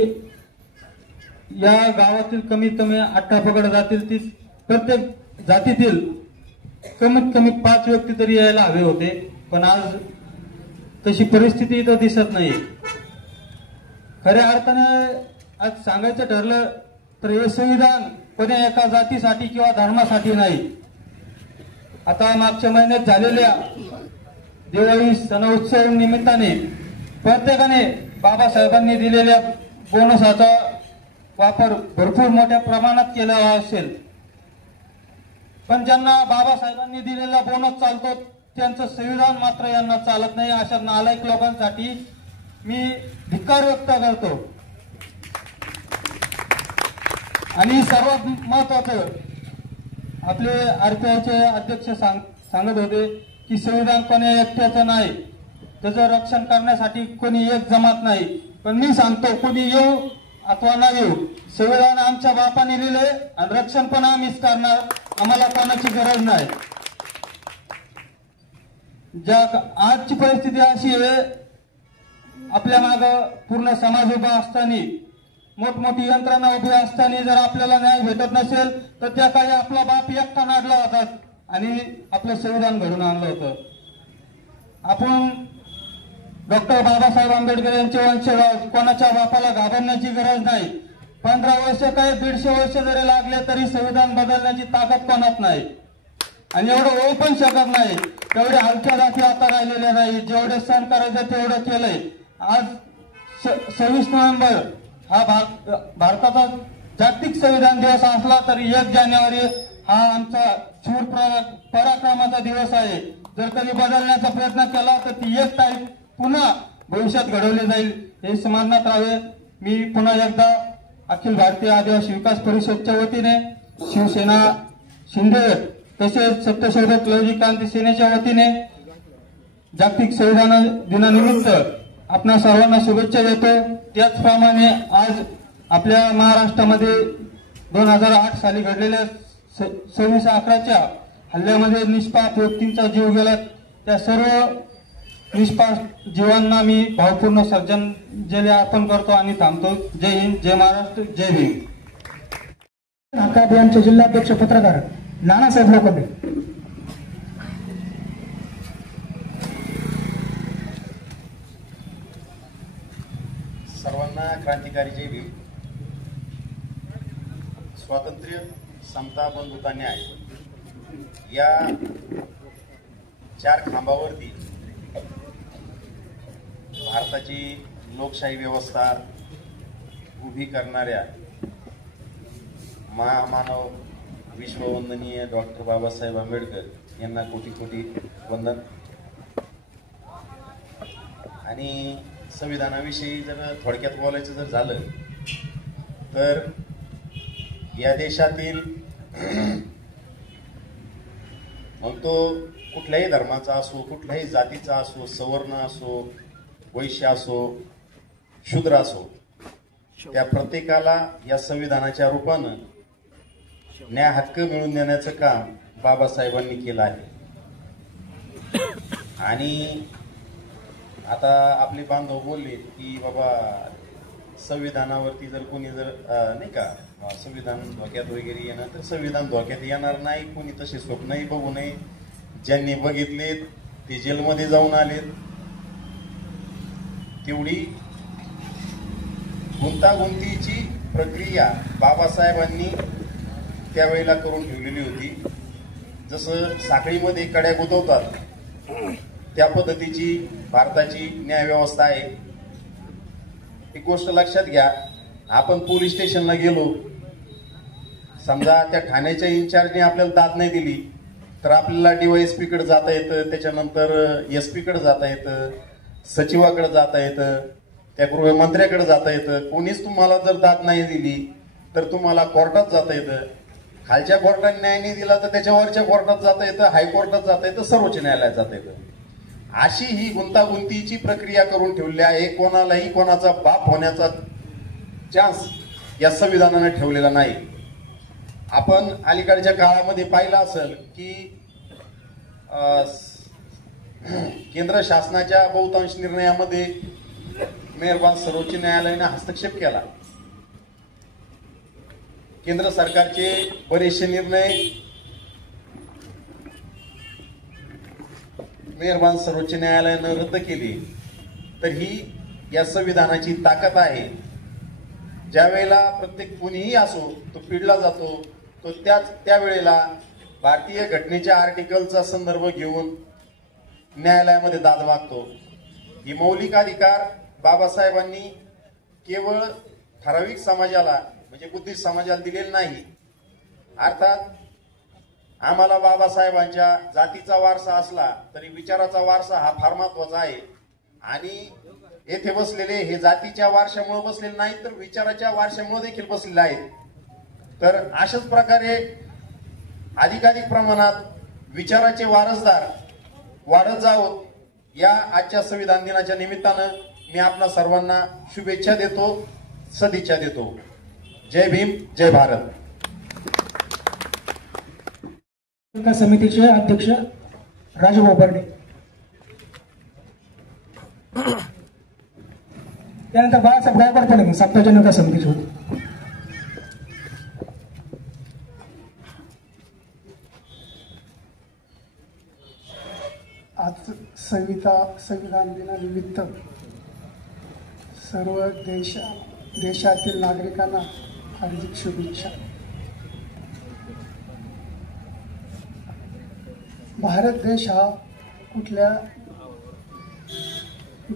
या गावातील कमीत कमी 8 पगड जातील, ती प्रत्येक जातीतील कमीत कमी 5 व्यक्ती तरी यायला हवे होते, पण आज तशी परिस्थिती इथं दिसत नाही। खऱ्या अर्थाने आज सांगायचं ठरलं तर हे संविधान कोणी एका जातीसाठी किंवा धर्मासाठी नाही। आता मागच्या महिन्यात झालेल्या दिवाळी सण उत्सव निमित्ताने प्रत्येकाने बाबासाहेबांनी दिलेल्या बोनसाचा वापर भरपूर मोठ्या प्रमाणात केला असेल, पण ज्यांना बाबासाहेबांनी दिलेला बोनस चालतो त्यांचं संविधान मात्र यांना चालत नाही। अशा नालायक लोकांसाठी मी धिक्कार व्यक्त करतो। आणि सर्वात महत्वाचं, आपले आरपीआयचे अध्यक्ष सांगत होते की संविधान कोणी एकट्याचं नाही, त्याचं रक्षण करण्यासाठी कोणी एक जमात नाही। पण मी सांगतो, कोणी येऊ अथवा न येऊ, संविधान आमच्या बापाने लिहिले आणि रक्षण पण आम्हीच करणार, आम्हाला कोणाची गरज नाही। आजची परिस्थिती अशी आहे, आपल्या माग पूर्ण समाज उभा असताना, मोठमोठी यंत्रणा उभी असताना जर आपल्याला न्याय भेटत नसेल तर त्या काही आपला बाप एकटा नाडला होता आणि आपलं संविधान घडून आणलं होतं। आपण डॉक्टर बाबासाहेब आंबेडकर यांचे वंशज, कोणाच्या बापाला घाबरण्याची गरज नाही। 15 वर्ष काय 150 वर्ष जरी लागले तरी संविधान बदलण्याची ताकद कोणात नाही आणि एवढं होऊ पण शकत नाही। तेवढे हलक्या जाती आता राहिलेल्या नाही, जेवढे सण करायचं तेवढं केलंय। आज 26 नोव्हेंबर हा भारताचा जागतिक संविधान दिवस असला तरी 1 जानेवारी हा आमचा शूर पराक्रमाचा दिवस आहे। जर कधी बदलण्याचा प्रयत्न केला तर ती 1 तारीख पुन्हा भविष्यात घडवली जाईल, हे स्मरणात राहावे। मी पुन्हा एकदा अखिल भारतीय आदिवासी विकास परिषदच्या वतीने, शिवसेना शिंदे तसेच सत्यशोधक लवजी क्रांती सेनेच्या वतीने जागतिक संविधान दिनानिमित्त आपणा सर्वांना शुभेच्छा देतो। त्याचप्रमाणे आज आपल्या महाराष्ट्रामध्ये 2008 साली घडलेल्या 26/11च्या हल्ल्यामध्ये निष्पाप व्यक्तींचा जीव गेला. त्या सर्व निष्पाप जीवांना मी भावपूर्ण श्रद्धांजली अर्पण करतो आणि थांबतो. जय हिंद, जय महाराष्ट्र, जय भीम. हक्क अभियानचे जिल्हाध्यक्ष पत्रकार नानासाहेब लोखंडे. सर्वांना क्रांतिकारी जय भीम. स्वातंत्र्य, समता, बंधुता, न्याय या 4 खांबावरती भारताची लोकशाही व्यवस्था उभी करणाऱ्या महामानव विश्ववंदनीय डॉक्टर बाबासाहेब आंबेडकर यांना कोटी कोटी वंदन. आणि संविधानाविषयी जर थोडक्यात बोलायचं जर झालं तर या देशातील मग तो कुठल्याही धर्माचा असो, कुठल्याही जातीचा असो, सवर्ण असो, वैश्य असो, शूद्र असो, त्या प्रत्येकाला या संविधानाच्या रूपानं न्याय हक्क मिळवून देण्याचं काम बाबासाहेबांनी केलं आहे. आणि आता आपले बांधव बोलले की बाबा संविधानावरती जर कोणी जर नाही का संविधान धोक्यात वगैरे येणार, तर संविधान धोक्यात येणार नाही. कोणी तसे स्वप्नही बघू नये. ज्यांनी बघितलेत ते जेलमध्ये जाऊन आलेत. तेवढी गुंतागुंतीची प्रक्रिया बाबासाहेबांनी त्यावेळेला करून ठेवलेली होती. जसं साखळीमध्ये कड्या गुंतवतात त्या पद्धतीची भारताची न्याय व्यवस्था आहे. एक गोष्ट लक्षात घ्या, आपण पोलीस स्टेशनला गेलो, समजा त्या ठाण्याच्या इन्चार्जने आपल्याला दाद नाही दिली तर आपल्याला DYSP कडे जाता येतं, त्याच्यानंतर SP कडे जाता येतं, सचिवाकडे जाता येतं, त्या गृहमंत्र्याकडे जाता येतं. कोणीच तुम्हाला जर दाद नाही दिली तर तुम्हाला कोर्टात जाता येतं. खालच्या कोर्टाने न्याय नाही दिला तर त्याच्यावरच्या कोर्टात जाता येतं, हायकोर्टात जाता येतं, सर्वोच्च न्यायालयात जाता येतं. अशी ही गुंतागुंतीची प्रक्रिया करून ठेवली आहे. कोणालाही कोणाचा बाप होण्याचा चान्स या संविधानाने ठेवलेला नाही. आपण अलीकडच्या काळामध्ये पाहिलं असेल की केंद्र शासनाच्या बहुतांश निर्णयामध्ये मेहरबान सर्वोच्च न्यायालयाने हस्तक्षेप केला. केंद्र सरकारचे बरेचसे निर्णय मेहरबान सर्वोच्च न्यायालयानं रद्द केली. तर ही या संविधानाची ताकद आहे. ज्या वेळेला प्रत्येक कोणीही असो तो पिडला जातो, तो त्यावेळेला भारतीय घटनेच्या आर्टिकलचा संदर्भ घेऊन न्यायालयामध्ये दाद मागतो. ही मौलिक अधिकार बाबासाहेबांनी केवळ ठराविक समाजाला म्हणजे बुद्धिस्ट समाजाला दिलेलं नाही. अर्थात आम्हाला बाबासाहेबांच्या जातीचा वारसा असला तरी विचाराचा वारसा हा फार महत्वाचा आहे. आणि येथे बसलेले हे जातीच्या वारशामुळे बसलेले नाहीत तर विचाराच्या वारशामुळे देखील बसलेले आहेत. तर अशाच प्रकारे अधिकाधिक प्रमाणात विचाराचे वारसदार वाढत जावोत या आजच्या संविधान दिनाच्या निमित्तानं मी आपणा सर्वांना शुभेच्छा देतो, सदिच्छा देतो. जय भीम, जय भारत. समितीचे अध्यक्ष राजभाऊ बर्डे, त्यानंतर बाळासाहेब गायकवाड पडले सप्ताह समितीचे होते. आज संविधान दिनानिमित्त सर्व देशातील नागरिकांना हार्दिक शुभेच्छा. भारत देश हा कुठल्या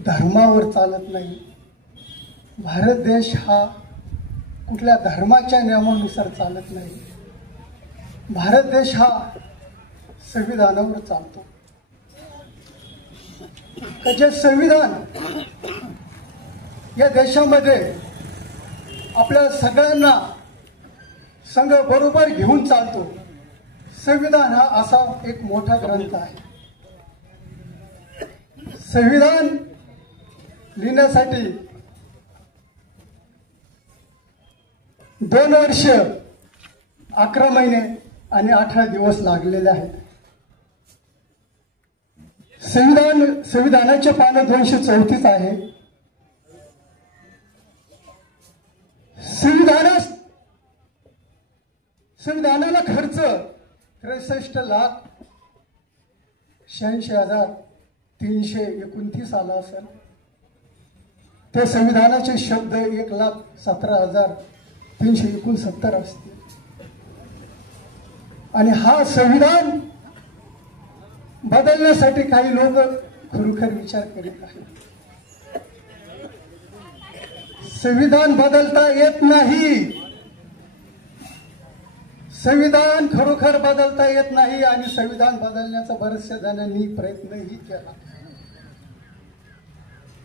धर्मावर चालत नाही. भारत देश हा कुठल्या धर्माच्या नियमानुसार चालत नाही. भारत देश हा संविधानावर चालतो. जे संविधान या देशामध्ये आपल्या सगळ्यांना संघ बरोबर घेऊन चालतो. संविधान हा असा एक मोठा ग्रंथ आहे. संविधान लिहिण्यासाठी 2 वर्ष 11 महिने आणि 18 दिवस लागलेले आहेत. संविधानाचे पान 234 आहे. संविधानाला खर्च 63,86,329 आला असेल. त्या संविधानाचे शब्द 1,17,369 असतील. आणि हा संविधान बदलण्यासाठी काही लोक खरोखर विचार करीत आहेत. संविधान बदलता येत नाही. संविधान खरोखर बदलता येत नाही आणि संविधान बदलण्याचा बऱ्याचशा जणांनी प्रयत्नही केला.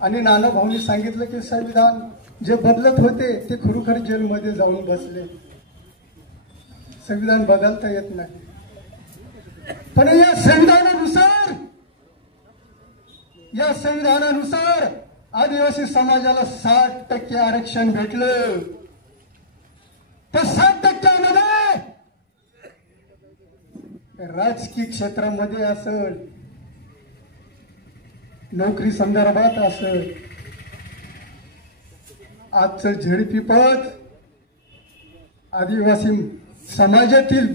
आणि नानाभाऊंनी सांगितलं की संविधान जे बदलत होते ते खरोखर जेलमध्ये जाऊन बसले. संविधान बदलता येत नाही. पण या संविधानानुसार आदिवासी समाजाला 60% आरक्षण भेटलं. त्या 60%मध्ये राजकीय क्षेत्रामध्ये असेल, नोकरी संदर्भात असेल, आजचं झेडपी पद आदिवासी समाजातील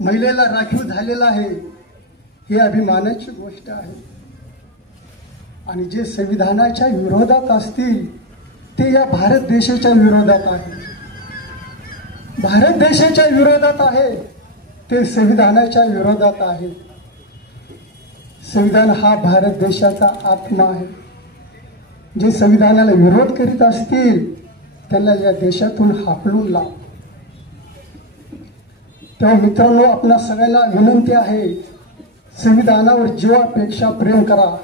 महिलेला राखीव झालेला आहे. ही अभिमानाची गोष्ट आहे. आणि जे संविधानाच्या विरोधात असतील ते या भारत देशाच्या विरोधात आहे. भारत देशाच्या विरोधात आहे, ते संविधानाच्या विरोधात आहे. संविधान हा भारत देशाचा आत्मा आहे. जे संविधानाला विरोध करीत असतील त्यांना या देशातून हाकलून लाव. तेव्हा मित्रांनो, आपल्या सगळ्यांना विनंती आहे, संविधानावर जीवापेक्षा प्रेम करा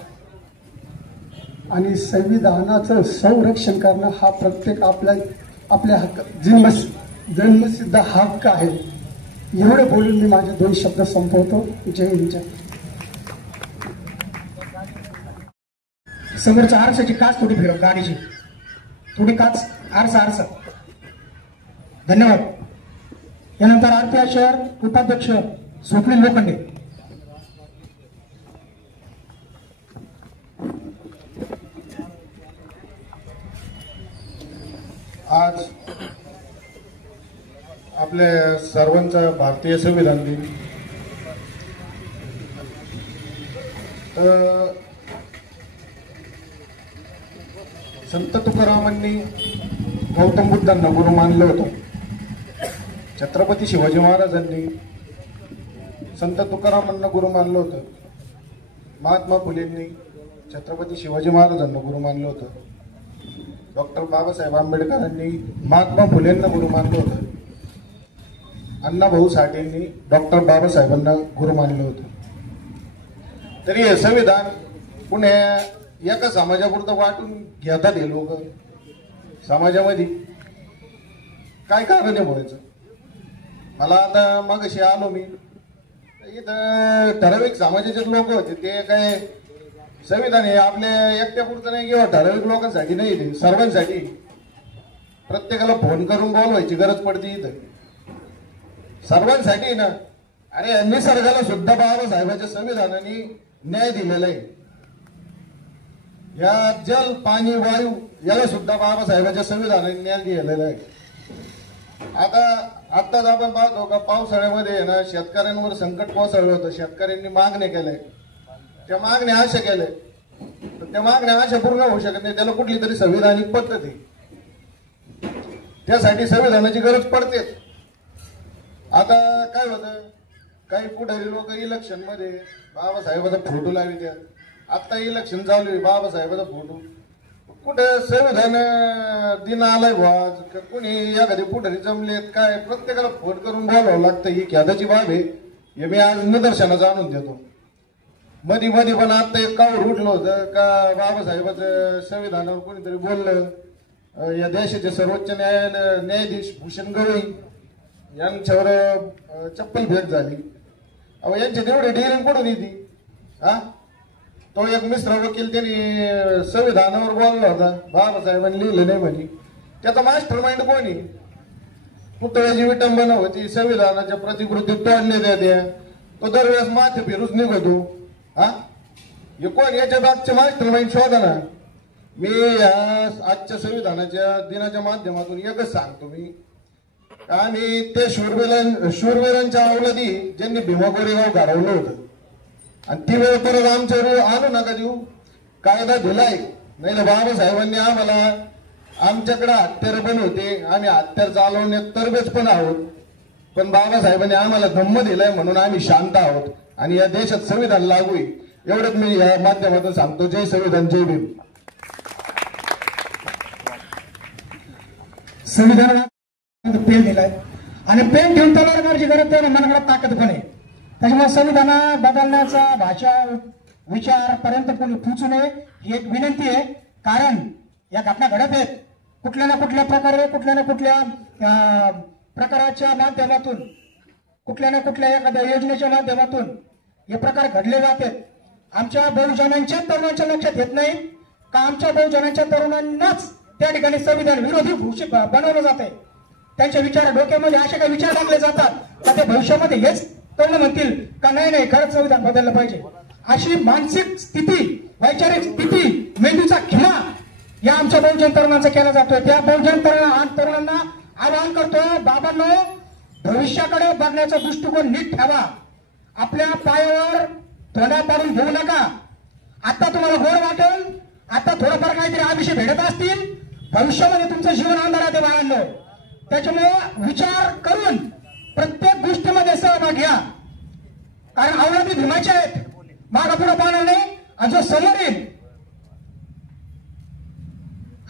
आणि संविधानाचं संरक्षण करणं हा प्रत्येक आपल्या हक्क जन्मसिद्ध हक्क आहे. एवढे बोलून मी माझे 2 शब्द संपवतो. जय हिंद. समोरच्या आरशाची काच थोडी फिरव, गाडीची थोडी काच आरसा. धन्यवाद. यानंतर आरपीआय शहर उपाध्यक्ष स्वप्नील लोखंडे. आज आपल्या सर्वांचा भारतीय संविधान दिन. संत तुकारामांनी गौतम बुद्धांना गुरु मानलं होतं. छत्रपती शिवाजी महाराजांनी संत तुकारामांना गुरु मानलं होतं. महात्मा फुलेंनी छत्रपती शिवाजी महाराजांना गुरु मानलं होतं. डॉक्टर बाबासाहेब आंबेडकरांनी महात्मा फुलेंना गुरु मानलं होतं. अण्णाभाऊ साठेंनी डॉक्टर बाबासाहेबांना गुरु मानलं होतं. तरी हे संविधान पुण्या एका समाजापुरतं वाटून घेतात हे लोक. समाजामध्ये काय कारण आहे बोलायचं? मला आता मगाशी आलो मी, इथं ठराविक समाजाचे लोक होते. ते काय संविधान हे आपल्या एकट्यापुरतं नाही किंवा ठराविक लोकांसाठी नाही, ते सर्वांसाठी. प्रत्येकाला फोन करून बोलवायची गरज पडते इथं सर्वांसाठी ना. अरे निसर्गाला सुद्धा बाबासाहेबांच्या संविधानाने न्याय दिलेला आहे. या जल पाणी वायू याला सुद्धा बाबासाहेबांच्या संविधानाने न्याय दिलेला आहे. आताच आपण पाहतो का पावसाळ्यामध्ये ना शेतकऱ्यांवर संकट कोसळलं होतं. शेतकऱ्यांनी मागण्या केल्या, त्या मागण्या अशा केल्या, त्या मागण्या अशा पूर्ण होऊ शकत नाही. त्याला कुठली तरी संविधानिक पद्धत आहे, त्यासाठी संविधानाची गरज पडते. आता काय होतं, काही पुढारी लोक इलेक्शन मध्ये बाबासाहेबाचा फोटो लावितात. आता इलेक्शन चालू आहे, बाबासाहेबाचा फोटो कुठे संविधान दिन आलाय आज कोणी एखादी पुढारी जमलेत काय, प्रत्येकाला फोन करून बोलावं लागतं. ही खेदाची बाब आहे. हे मी आज निदर्शनाचं आणून देतो. मध्ये पण आता एक कावर उठलं होतं का बाबासाहेबाचं संविधानावर कोणीतरी बोललं. या देशाचे सर्वोच्च न्यायाधीश भूषण गवई यांच्यावर चप्पल भेट झाली. अहो यांची तेवढी डिअरिंग कुठून येते? हा, तो एक मिश्र वकील त्यांनी संविधानावर बोलला होता, बाबासाहेबांनी लिहिलं नाही म्हणे. त्याचा मास्टर माइंड कोणी? पुतळ्याची विटंबना होती, संविधानाच्या प्रतिकृती तोडल्या जात्या, तो दरवेळेस माथे फिरूच निघतो. हा कोण याच्या मागचे मास्टर शोधा ना. मी आजच्या संविधानाच्या दिनाच्या माध्यमातून एकच सांगतो मी, आम्ही ते शूरवीरांच्या अवलादी ज्यांनी भीमा कोरेगाव घडवलं होतं, आणि ती वेळ परत आमच्या आणू नका देऊ. कायदा दिलाय, नाही तर बाबासाहेबांनी आम्हाला, आमच्याकडे हत्यार पण होते, आम्ही हत्यार चालवण्यात तरबेज पण आहोत, पण बाबासाहेबांनी आम्हाला धम्म दिलाय म्हणून आम्ही शांत आहोत आणि या देशात संविधान लागू आहे. एवढंच मी या माध्यमातून सांगतो. जय संविधान, जय भीम. संविधानाला पेन दिलाय आणि पेन घेऊन तलवार करायची गरज नाही, मनाकडे ताकद पण आहे. त्याच्यामुळे संविधान बदलण्याचा भाषा विचार पर्यंत कोणी पोचू नये ही एक विनंती आहे. कारण या घटना घडत आहेत, कुठल्या ना कुठल्या प्रकारे, कुठल्या ना कुठल्या प्रकाराच्या माध्यमातून, कुठल्या ना कुठल्या एखाद्या योजनेच्या माध्यमातून हे प्रकार घडले जातात. आमच्या बहुजनांच्या तरुणांच्या लक्षात येत नाही का आमच्या बहुजनांच्या तरुणांनाच त्या ठिकाणी संविधान विरोधी घोषित बनवलं जाते. त्यांच्या विचार डोक्यामध्ये असे काही विचार टाकले जातात का ते भविष्यामध्ये हेच तरुण म्हणतील का नाही खरंच संविधान बदललं पाहिजे. अशी मानसिक स्थिती, वैचारिक स्थिती, मेंदूचा खिमा या आमच्या बहुजन तरुणांचा केला जातोय. त्या बहुजन तरुणांना आवाहन करतोय, बाबांनो भविष्याकडे बघण्याचा दृष्टिकोन नीट ठेवा. आपल्या पायावर तोंडा पाडून घेऊ नका. आता तुम्हाला गोड वाटेल, आता थोडंफार काहीतरी आमिषे भेटत असतील, भविष्यामध्ये तुमचं जीवन अंधारात आहे बाळांनो. त्याच्यामुळे विचार करून प्रत्येक गोष्टीमध्ये सहभाग घ्या. कारण अवलंबी भीमाचे आहेत, मागा पुढे पाहणार नाही. आणि जो समोर येईल,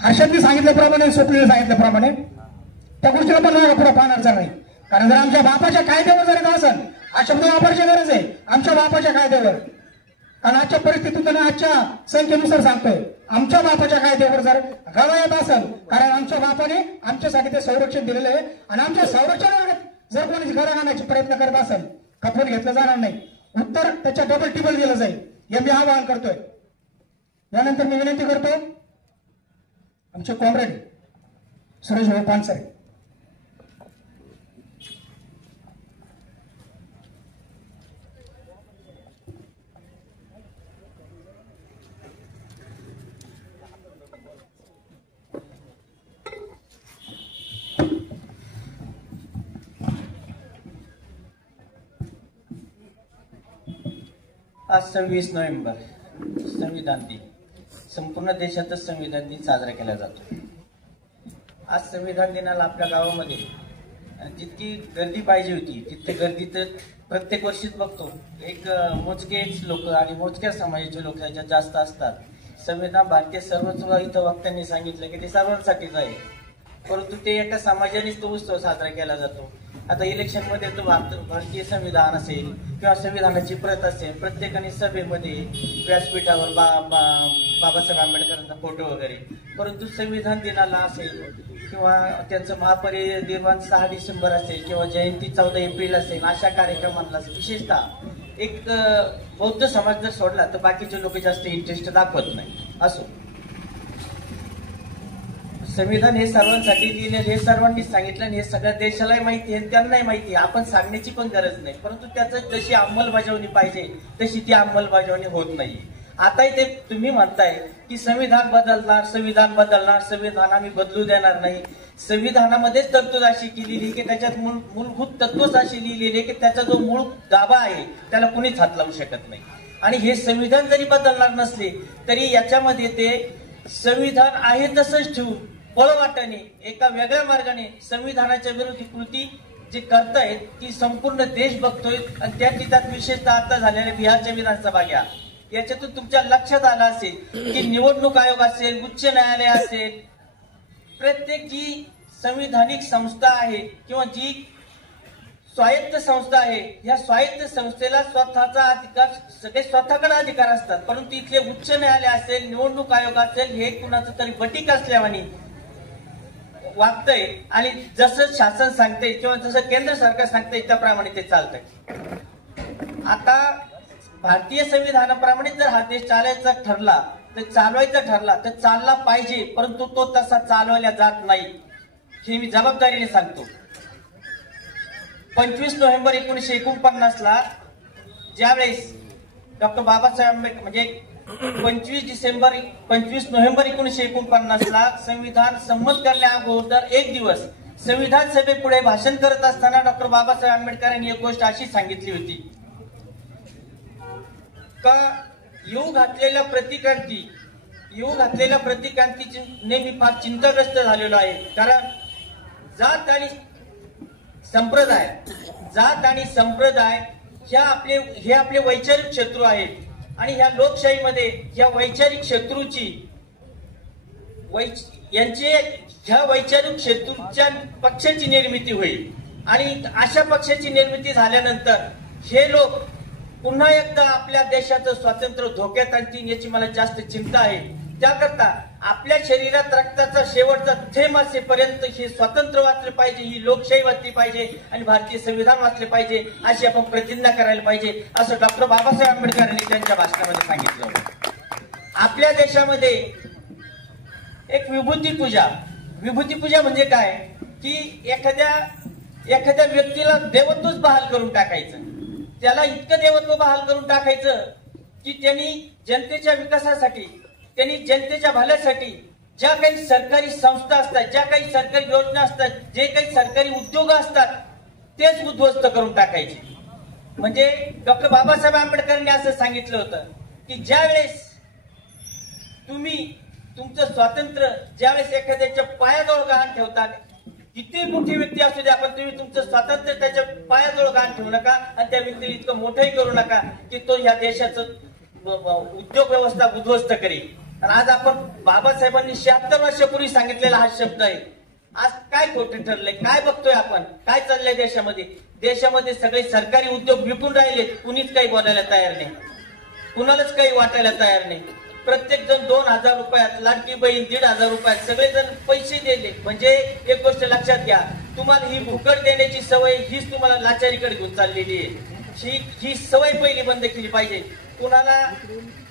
हर्षदने सांगितल्याप्रमाणे, स्वप्नीने सांगितल्याप्रमाणे त्या गोष्टीला पण मागा पुढे पाहणारचा नाही. कारण जर आमच्या बापाच्या कायद्यावर जर येत असेल, हा शब्द वापरायची गरज आहे, आमच्या बापाच्या कायद्यावर. कारण आजच्या परिस्थितीतून, आजच्या संख्येनुसार सांगतोय, आमच्या बापाच्या कायद्यावर जर गळा येत असेल, कारण आमच्या बापाने आमच्यासाठी ते संरक्षण दिलेलं आहे आणि आमच्या संरक्षणावर जर कोणी घरा आणण्याचे प्रयत्न करत असेल, खपवून घेतलं जाणार नाही. उत्तर त्याच्या डबल टिबल दिलं जाईल, हे मी आवाहन करतोय. यानंतर मी विनंती करतो आमचे कॉम्रेड सुरेश भाऊ पानसरे. आज 26 नोव्हेंबर संविधान दिन. संपूर्ण देशातच संविधान दिन साजरा केला जातो. आज संविधान दिनाला आपल्या गावामध्ये जितकी गर्दी पाहिजे होती तितकी गर्दी तर प्रत्येक वर्षीच बघतो. एक मोजकेच लोक आणि मोजक्या समाजाचे लोक याच्यात जास्त असतात. संविधान भारतीय सर्वच इथं वक्त्यांनी सांगितलं की ते सर्वांसाठीच आहे, परंतु ते एका समाजानेच तो उत्सव साजरा केला जातो. आता इलेक्शनमध्ये तो भारतीय संविधान असेल किंवा संविधानाची प्रत असेल, प्रत्येकाने सभेमध्ये व्यासपीठावर बाबासाहेब आंबेडकरांचा फोटो वगैरे, परंतु संविधान दिनाला असेल किंवा त्यांचं महापरिनिर्वाण 6 डिसेंबर असेल किंवा जयंती 14 एप्रिल असेल, अशा कार्यक्रमांना विशेषतः एक बौद्ध समाज जर सोडला तर बाकीचे लोक जास्त इंटरेस्ट दाखवत नाही. असो, संविधान हे सर्वांसाठी लिहिणे, हे सर्वांनी सांगितलं आणि हे सगळ्या देशालाही माहिती आहे, त्यांनाही माहिती आहे. आपण सांगण्याची पण गरज नाही, परंतु त्याचं जशी अंमलबजावणी पाहिजे तशी ती अंमलबजावणी होत नाही. आता ते तुम्ही म्हणताय की संविधान बदलणार, संविधान बदलणार, संविधान आम्ही बदलू देणार नाही. संविधानामध्येच तरतूद अशी केलेली की त्याच्यात मूलभूत तत्वच अशी लिहिलेली की त्याचा जो मूळ गाभा आहे त्याला कुणीच हात लावू शकत नाही. आणि हे संविधान जरी बदलणार नसले तरी याच्यामध्ये ते संविधान आहे तसंच ठेवून पळवाटाने एका वेगळ्या मार्गाने संविधानाच्या विरोधी कृती जे करतायत ती संपूर्ण देश बघतोय. आणि त्यात विशेषतः आता झालेल्या बिहारच्या विधानसभा घ्या, याच्यातून तुमच्या लक्षात आलं असेल की निवडणूक आयोग असेल, उच्च न्यायालय असेल, प्रत्येक जी संविधानिक संस्था आहे किंवा जी स्वायत्त संस्था आहे, या स्वायत्त संस्थेला स्वतःचा अधिकार, सगळे स्वतःकडे अधिकार असतात, परंतु इथले उच्च न्यायालय असेल, निवडणूक आयोग असेल, हे कुणाचं तरी बटीक असल्यावानी वागतंय आणि जसं शासन सांगतंय किंवा जसं केंद्र सरकार सांगतंय त्याप्रमाणे ते चालतंय. आता भारतीय संविधानाप्रमाणे जर हा देश चालायचा ठरला तर चालवायचा ठरला तर चालला पाहिजे, परंतु तो तसा चालवला जात नाही, हे मी जबाबदारीने सांगतो. 25 नोव्हेंबर 1949ला ज्यावेळेस डॉक्टर बाबासाहेब आंबेडकर म्हणजे 25 नोव्हेंबर 1949ला संविधान संमत करण्या अगोदर एक दिवस संविधान सभेपुढे भाषण करत असताना डॉक्टर बाबासाहेब आंबेडकर यांनी एक गोष्ट अशी सांगितली होती का येऊ घातलेल्या प्रतिक्रांतीची नेहमी फार चिंताग्रस्त झालेलो आहे. कारण जात आणि संप्रदाय हे आपले वैचारिक शत्रू आहेत आणि ह्या लोकशाहीमध्ये ह्या वैचारिक शत्रूची ह्या वैचारिक शत्रूच्या पक्षाची निर्मिती होईल आणि अशा पक्षाची निर्मिती झाल्यानंतर हे लोक पुन्हा एकदा आपल्या देशाचं स्वातंत्र्य धोक्यात आणतील याची मला जास्त चिंता आहे. त्याकरता आपल्या शरीरात रक्ताचा शेवटचा थेंब असेपर्यंत हे स्वातंत्र्य वाचले पाहिजे, ही लोकशाही वाचली पाहिजे आणि भारतीय संविधान वाचले पाहिजे अशी आपण प्रतिज्ञा करायला पाहिजे असं डॉक्टर बाबासाहेब आंबेडकर यांनी त्यांच्या भाषणामध्ये सांगितलं. आपल्या देशामध्ये एक विभूती पूजा म्हणजे काय की एखाद्या व्यक्तीला देवत्वच बहाल करून टाकायचं, त्याला इतकं देवत्व बहाल करून टाकायचं की त्यांनी जनतेच्या विकासासाठी त्यांनी जनतेच्या भल्यासाठी ज्या काही सरकारी संस्था असतात, ज्या काही सरकारी योजना असतात, जे काही सरकारी उद्योग असतात तेच उद्ध्वस्त करून टाकायचे. म्हणजे डॉक्टर बाबासाहेब आंबेडकरांनी असं सांगितलं होतं की ज्यावेळेस तुम्ही तुमचं स्वातंत्र्य ज्यावेळेस एखाद्याच्या पायाजवळ गहाण ठेवतात, किती मोठी व्यक्ती असू द्या पण तुम्ही तुमचं स्वातंत्र्य त्याच्या पायाजवळ गहाण ठेवू नका आणि त्या व्यक्तीला इतकं मोठंही करू नका की तो ह्या देशाचं उद्योग व्यवस्था उद्ध्वस्त करेल. आज आपण बाबासाहेबांनी 76 वर्षापूर्वी सांगितलेला हा शब्द आहे. आज काय खोटं ठरलंय, काय बघतोय आपण, काय चाललंय देशामध्ये सगळे सरकारी उद्योग विकून राहिले, कुणीच काही बोलायला तयार नाही, कुणालाच काही वाटायला तयार नाही. प्रत्येक जण 2000 रुपयात, लाडकी बहीण 1500 रुपयात सगळेजण पैसे दिले. म्हणजे एक गोष्ट लक्षात घ्या, तुम्हाला ही भुकट देण्याची सवय हीच तुम्हाला लाचारीकडे घेऊन चाललेली आहे. ही सवय पहिली बंद केली पाहिजे. कुणाला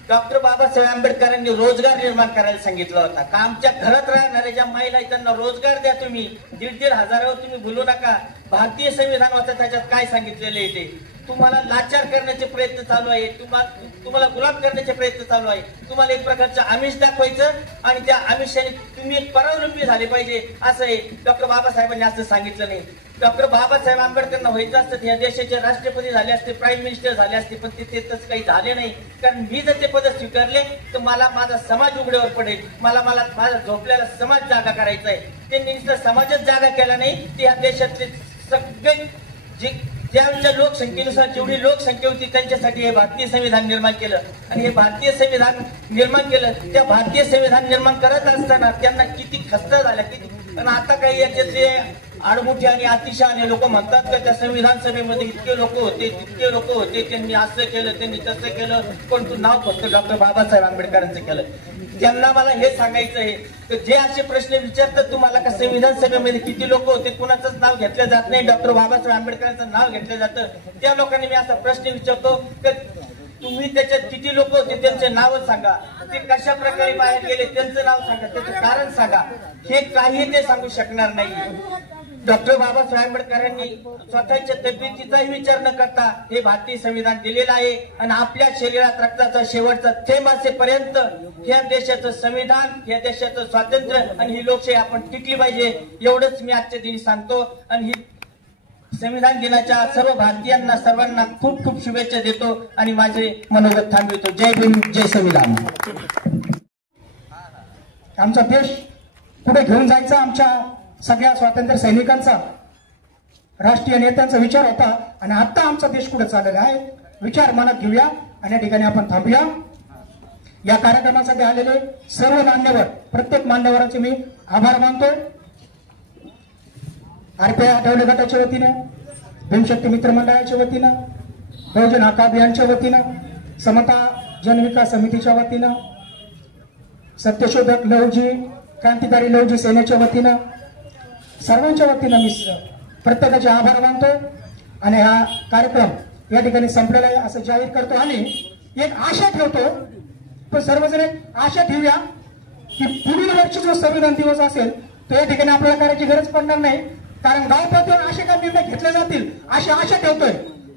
डॉक्टर बाबासाहेब आंबेडकरांनी रोजगार निर्माण करायला सांगितला होता का आमच्या घरात राहणाऱ्या ज्या महिला आहेत त्यांना रोजगार द्या, तुम्ही 1,500 हजारावर तुम्ही बोलू नका. भारतीय संविधान वाचा, त्याच्यात काय सांगितलेलं आहे ते. तुम्हाला लाचार करण्याचे प्रयत्न चालू आहे, तुम्हाला गुलाम करण्याचे प्रयत्न चालू आहे. तुम्हाला एक प्रकारचं आमिष दाखवायचं आणि त्या आमिषाने तुम्ही एक परावलंबी झाले पाहिजे असं आहे. डॉक्टर बाबासाहेबांनी असं सांगितलं नाही. डॉक्टर बाबासाहेब आंबेडकरांना व्हायचं असतं या देशाचे राष्ट्रपती झाले असते, प्राईम मिनिस्टर झाले असते, पण ते तसं काही झाले नाही. कारण मी जर ते पद स्वीकारले तर मला माझा समाज उघड्यावर पडेल, मला माझा झोपल्याला समाज जागा करायचा आहे. त्यांनी नुसतं समाजच जागा केला नाही, ते या देशातले सगळे ज्यांच्या लोकसंख्येनुसार जेवढी लोकसंख्या होती त्यांच्यासाठी हे भारतीय संविधान निर्माण केलं आणि हे भारतीय संविधान निर्माण केलं. त्या भारतीय संविधान निर्माण करत असताना त्यांना किती खस्ता झाला, किती. पण आता काही याच्यातले आडमुठी आणि अतिशहाणे लोक म्हणतात का त्या संविधान सभेमध्ये इतके लोक होते, तितके लोक होते, त्यांनी असं केलं, त्यांनी तसं केलं, पण तू नाव फक्त डॉक्टर बाबासाहेब आंबेडकरांचं केलं. त्यांना मला हे सांगायचं आहे की जे असे प्रश्न विचारतात तुम्हाला का संविधान सभेमध्ये किती लोक होते, कुणाचंच नाव घेतलं जात नाही, डॉक्टर बाबासाहेब आंबेडकरांचं नाव घेतलं जातं. त्या लोकांनी मी असा प्रश्न विचारतो की तुम्ही त्याच्यात किती लोक होते त्यांचे नाव सांगा, ते कशा प्रकारे बाहेर गेले त्यांचं नाव सांगा, त्याचं कारण सांगा. हे काही ते सांगू शकणार नाही. डॉक्टर बाबासाहेब आंबेडकरांनी स्वतःच्या तब्येतीचाही विचार न करता हे भारतीय संविधान दिलेलं आहे आणि आपल्या शरीरात रक्ताचा शेवटचा थेंब असेपर्यंत या देशाचं संविधान, या देशाचं स्वातंत्र्य आणि ही लोकशाही आपण टिकली पाहिजे एवढंच मी आजच्या दिनी सांगतो. आणि ही संविधान दिनाच्या सर्व भारतीयांना सर्वांना खूप खूप शुभेच्छा देतो आणि माझे मनोगत थांबवितो. जय भीम, जय संविधान. आमचा देश पुढे घेऊन जायचा आमच्या सगळ्या स्वातंत्र्य सैनिकांचा, राष्ट्रीय नेत्यांचा विचार होता आणि आता आमचा देश पुढे चाललेला आहे. विचार मनात घेऊया आणि या ठिकाणी आपण थांबूया. या कार्यक्रमासाठी आलेले सर्व मान्यवर, प्रत्येक मान्यवरांचे मी आभार मानतो. RPI आठवले गटाच्या वतीनं, भीमशक्ती मित्र मंडळाच्या वतीनं, बहुजन हक्क अभियानच्या वतीनं, समता जनविकास समितीच्या वतीनं, सत्यशोधक लहुजी, क्रांतिकारी लहुजी सेनेच्या वतीनं, सर्वांच्या वतीनं मी प्रत्येकाचे आभार मानतो आणि हा कार्यक्रम या ठिकाणी संपलेला आहे असं जाहीर करतो. आणि एक आशा ठेवतो, पण सर्वजण आशा ठेवूया की पुढील वर्षी जो संविधान दिवस असेल तो या ठिकाणी आपल्याला करायची गरज पडणार नाही, कारण गाव पातळीवर असे काही निर्णय घेतले जातील अशी आशा ठेवतोय.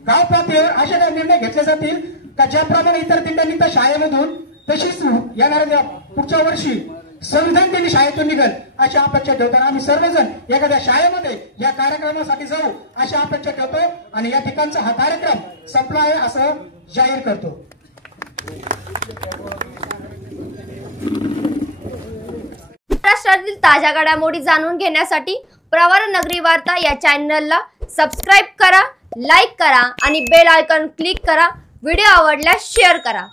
गाव पातळीवर अशा निर्णय घेतले जातील का ज्याप्रमाणे इतर दिंड्यांनी शाळेमधून तशीच येणाऱ्या पुढच्या वर्षी संविधान दिनी शाळेतून निघल अशी अपेक्षा ठेवताना आम्ही सर्वजण एखाद्या शाळेमध्ये या कार्यक्रमासाठी जाऊ अशी अपेक्षा ठेवतो आणि या ठिकाणचा हा कार्यक्रम संपला आहे असं जाहीर करतो. महाराष्ट्रातील ताज्या घडामोडी जाणून घेण्यासाठी प्रवरा नगरी वार्ता या चॅनलला सबस्क्राईब करा, लाईक करा आणि बेल आयकॉन क्लिक करा. व्हिडिओ आवडल्यास शेअर करा.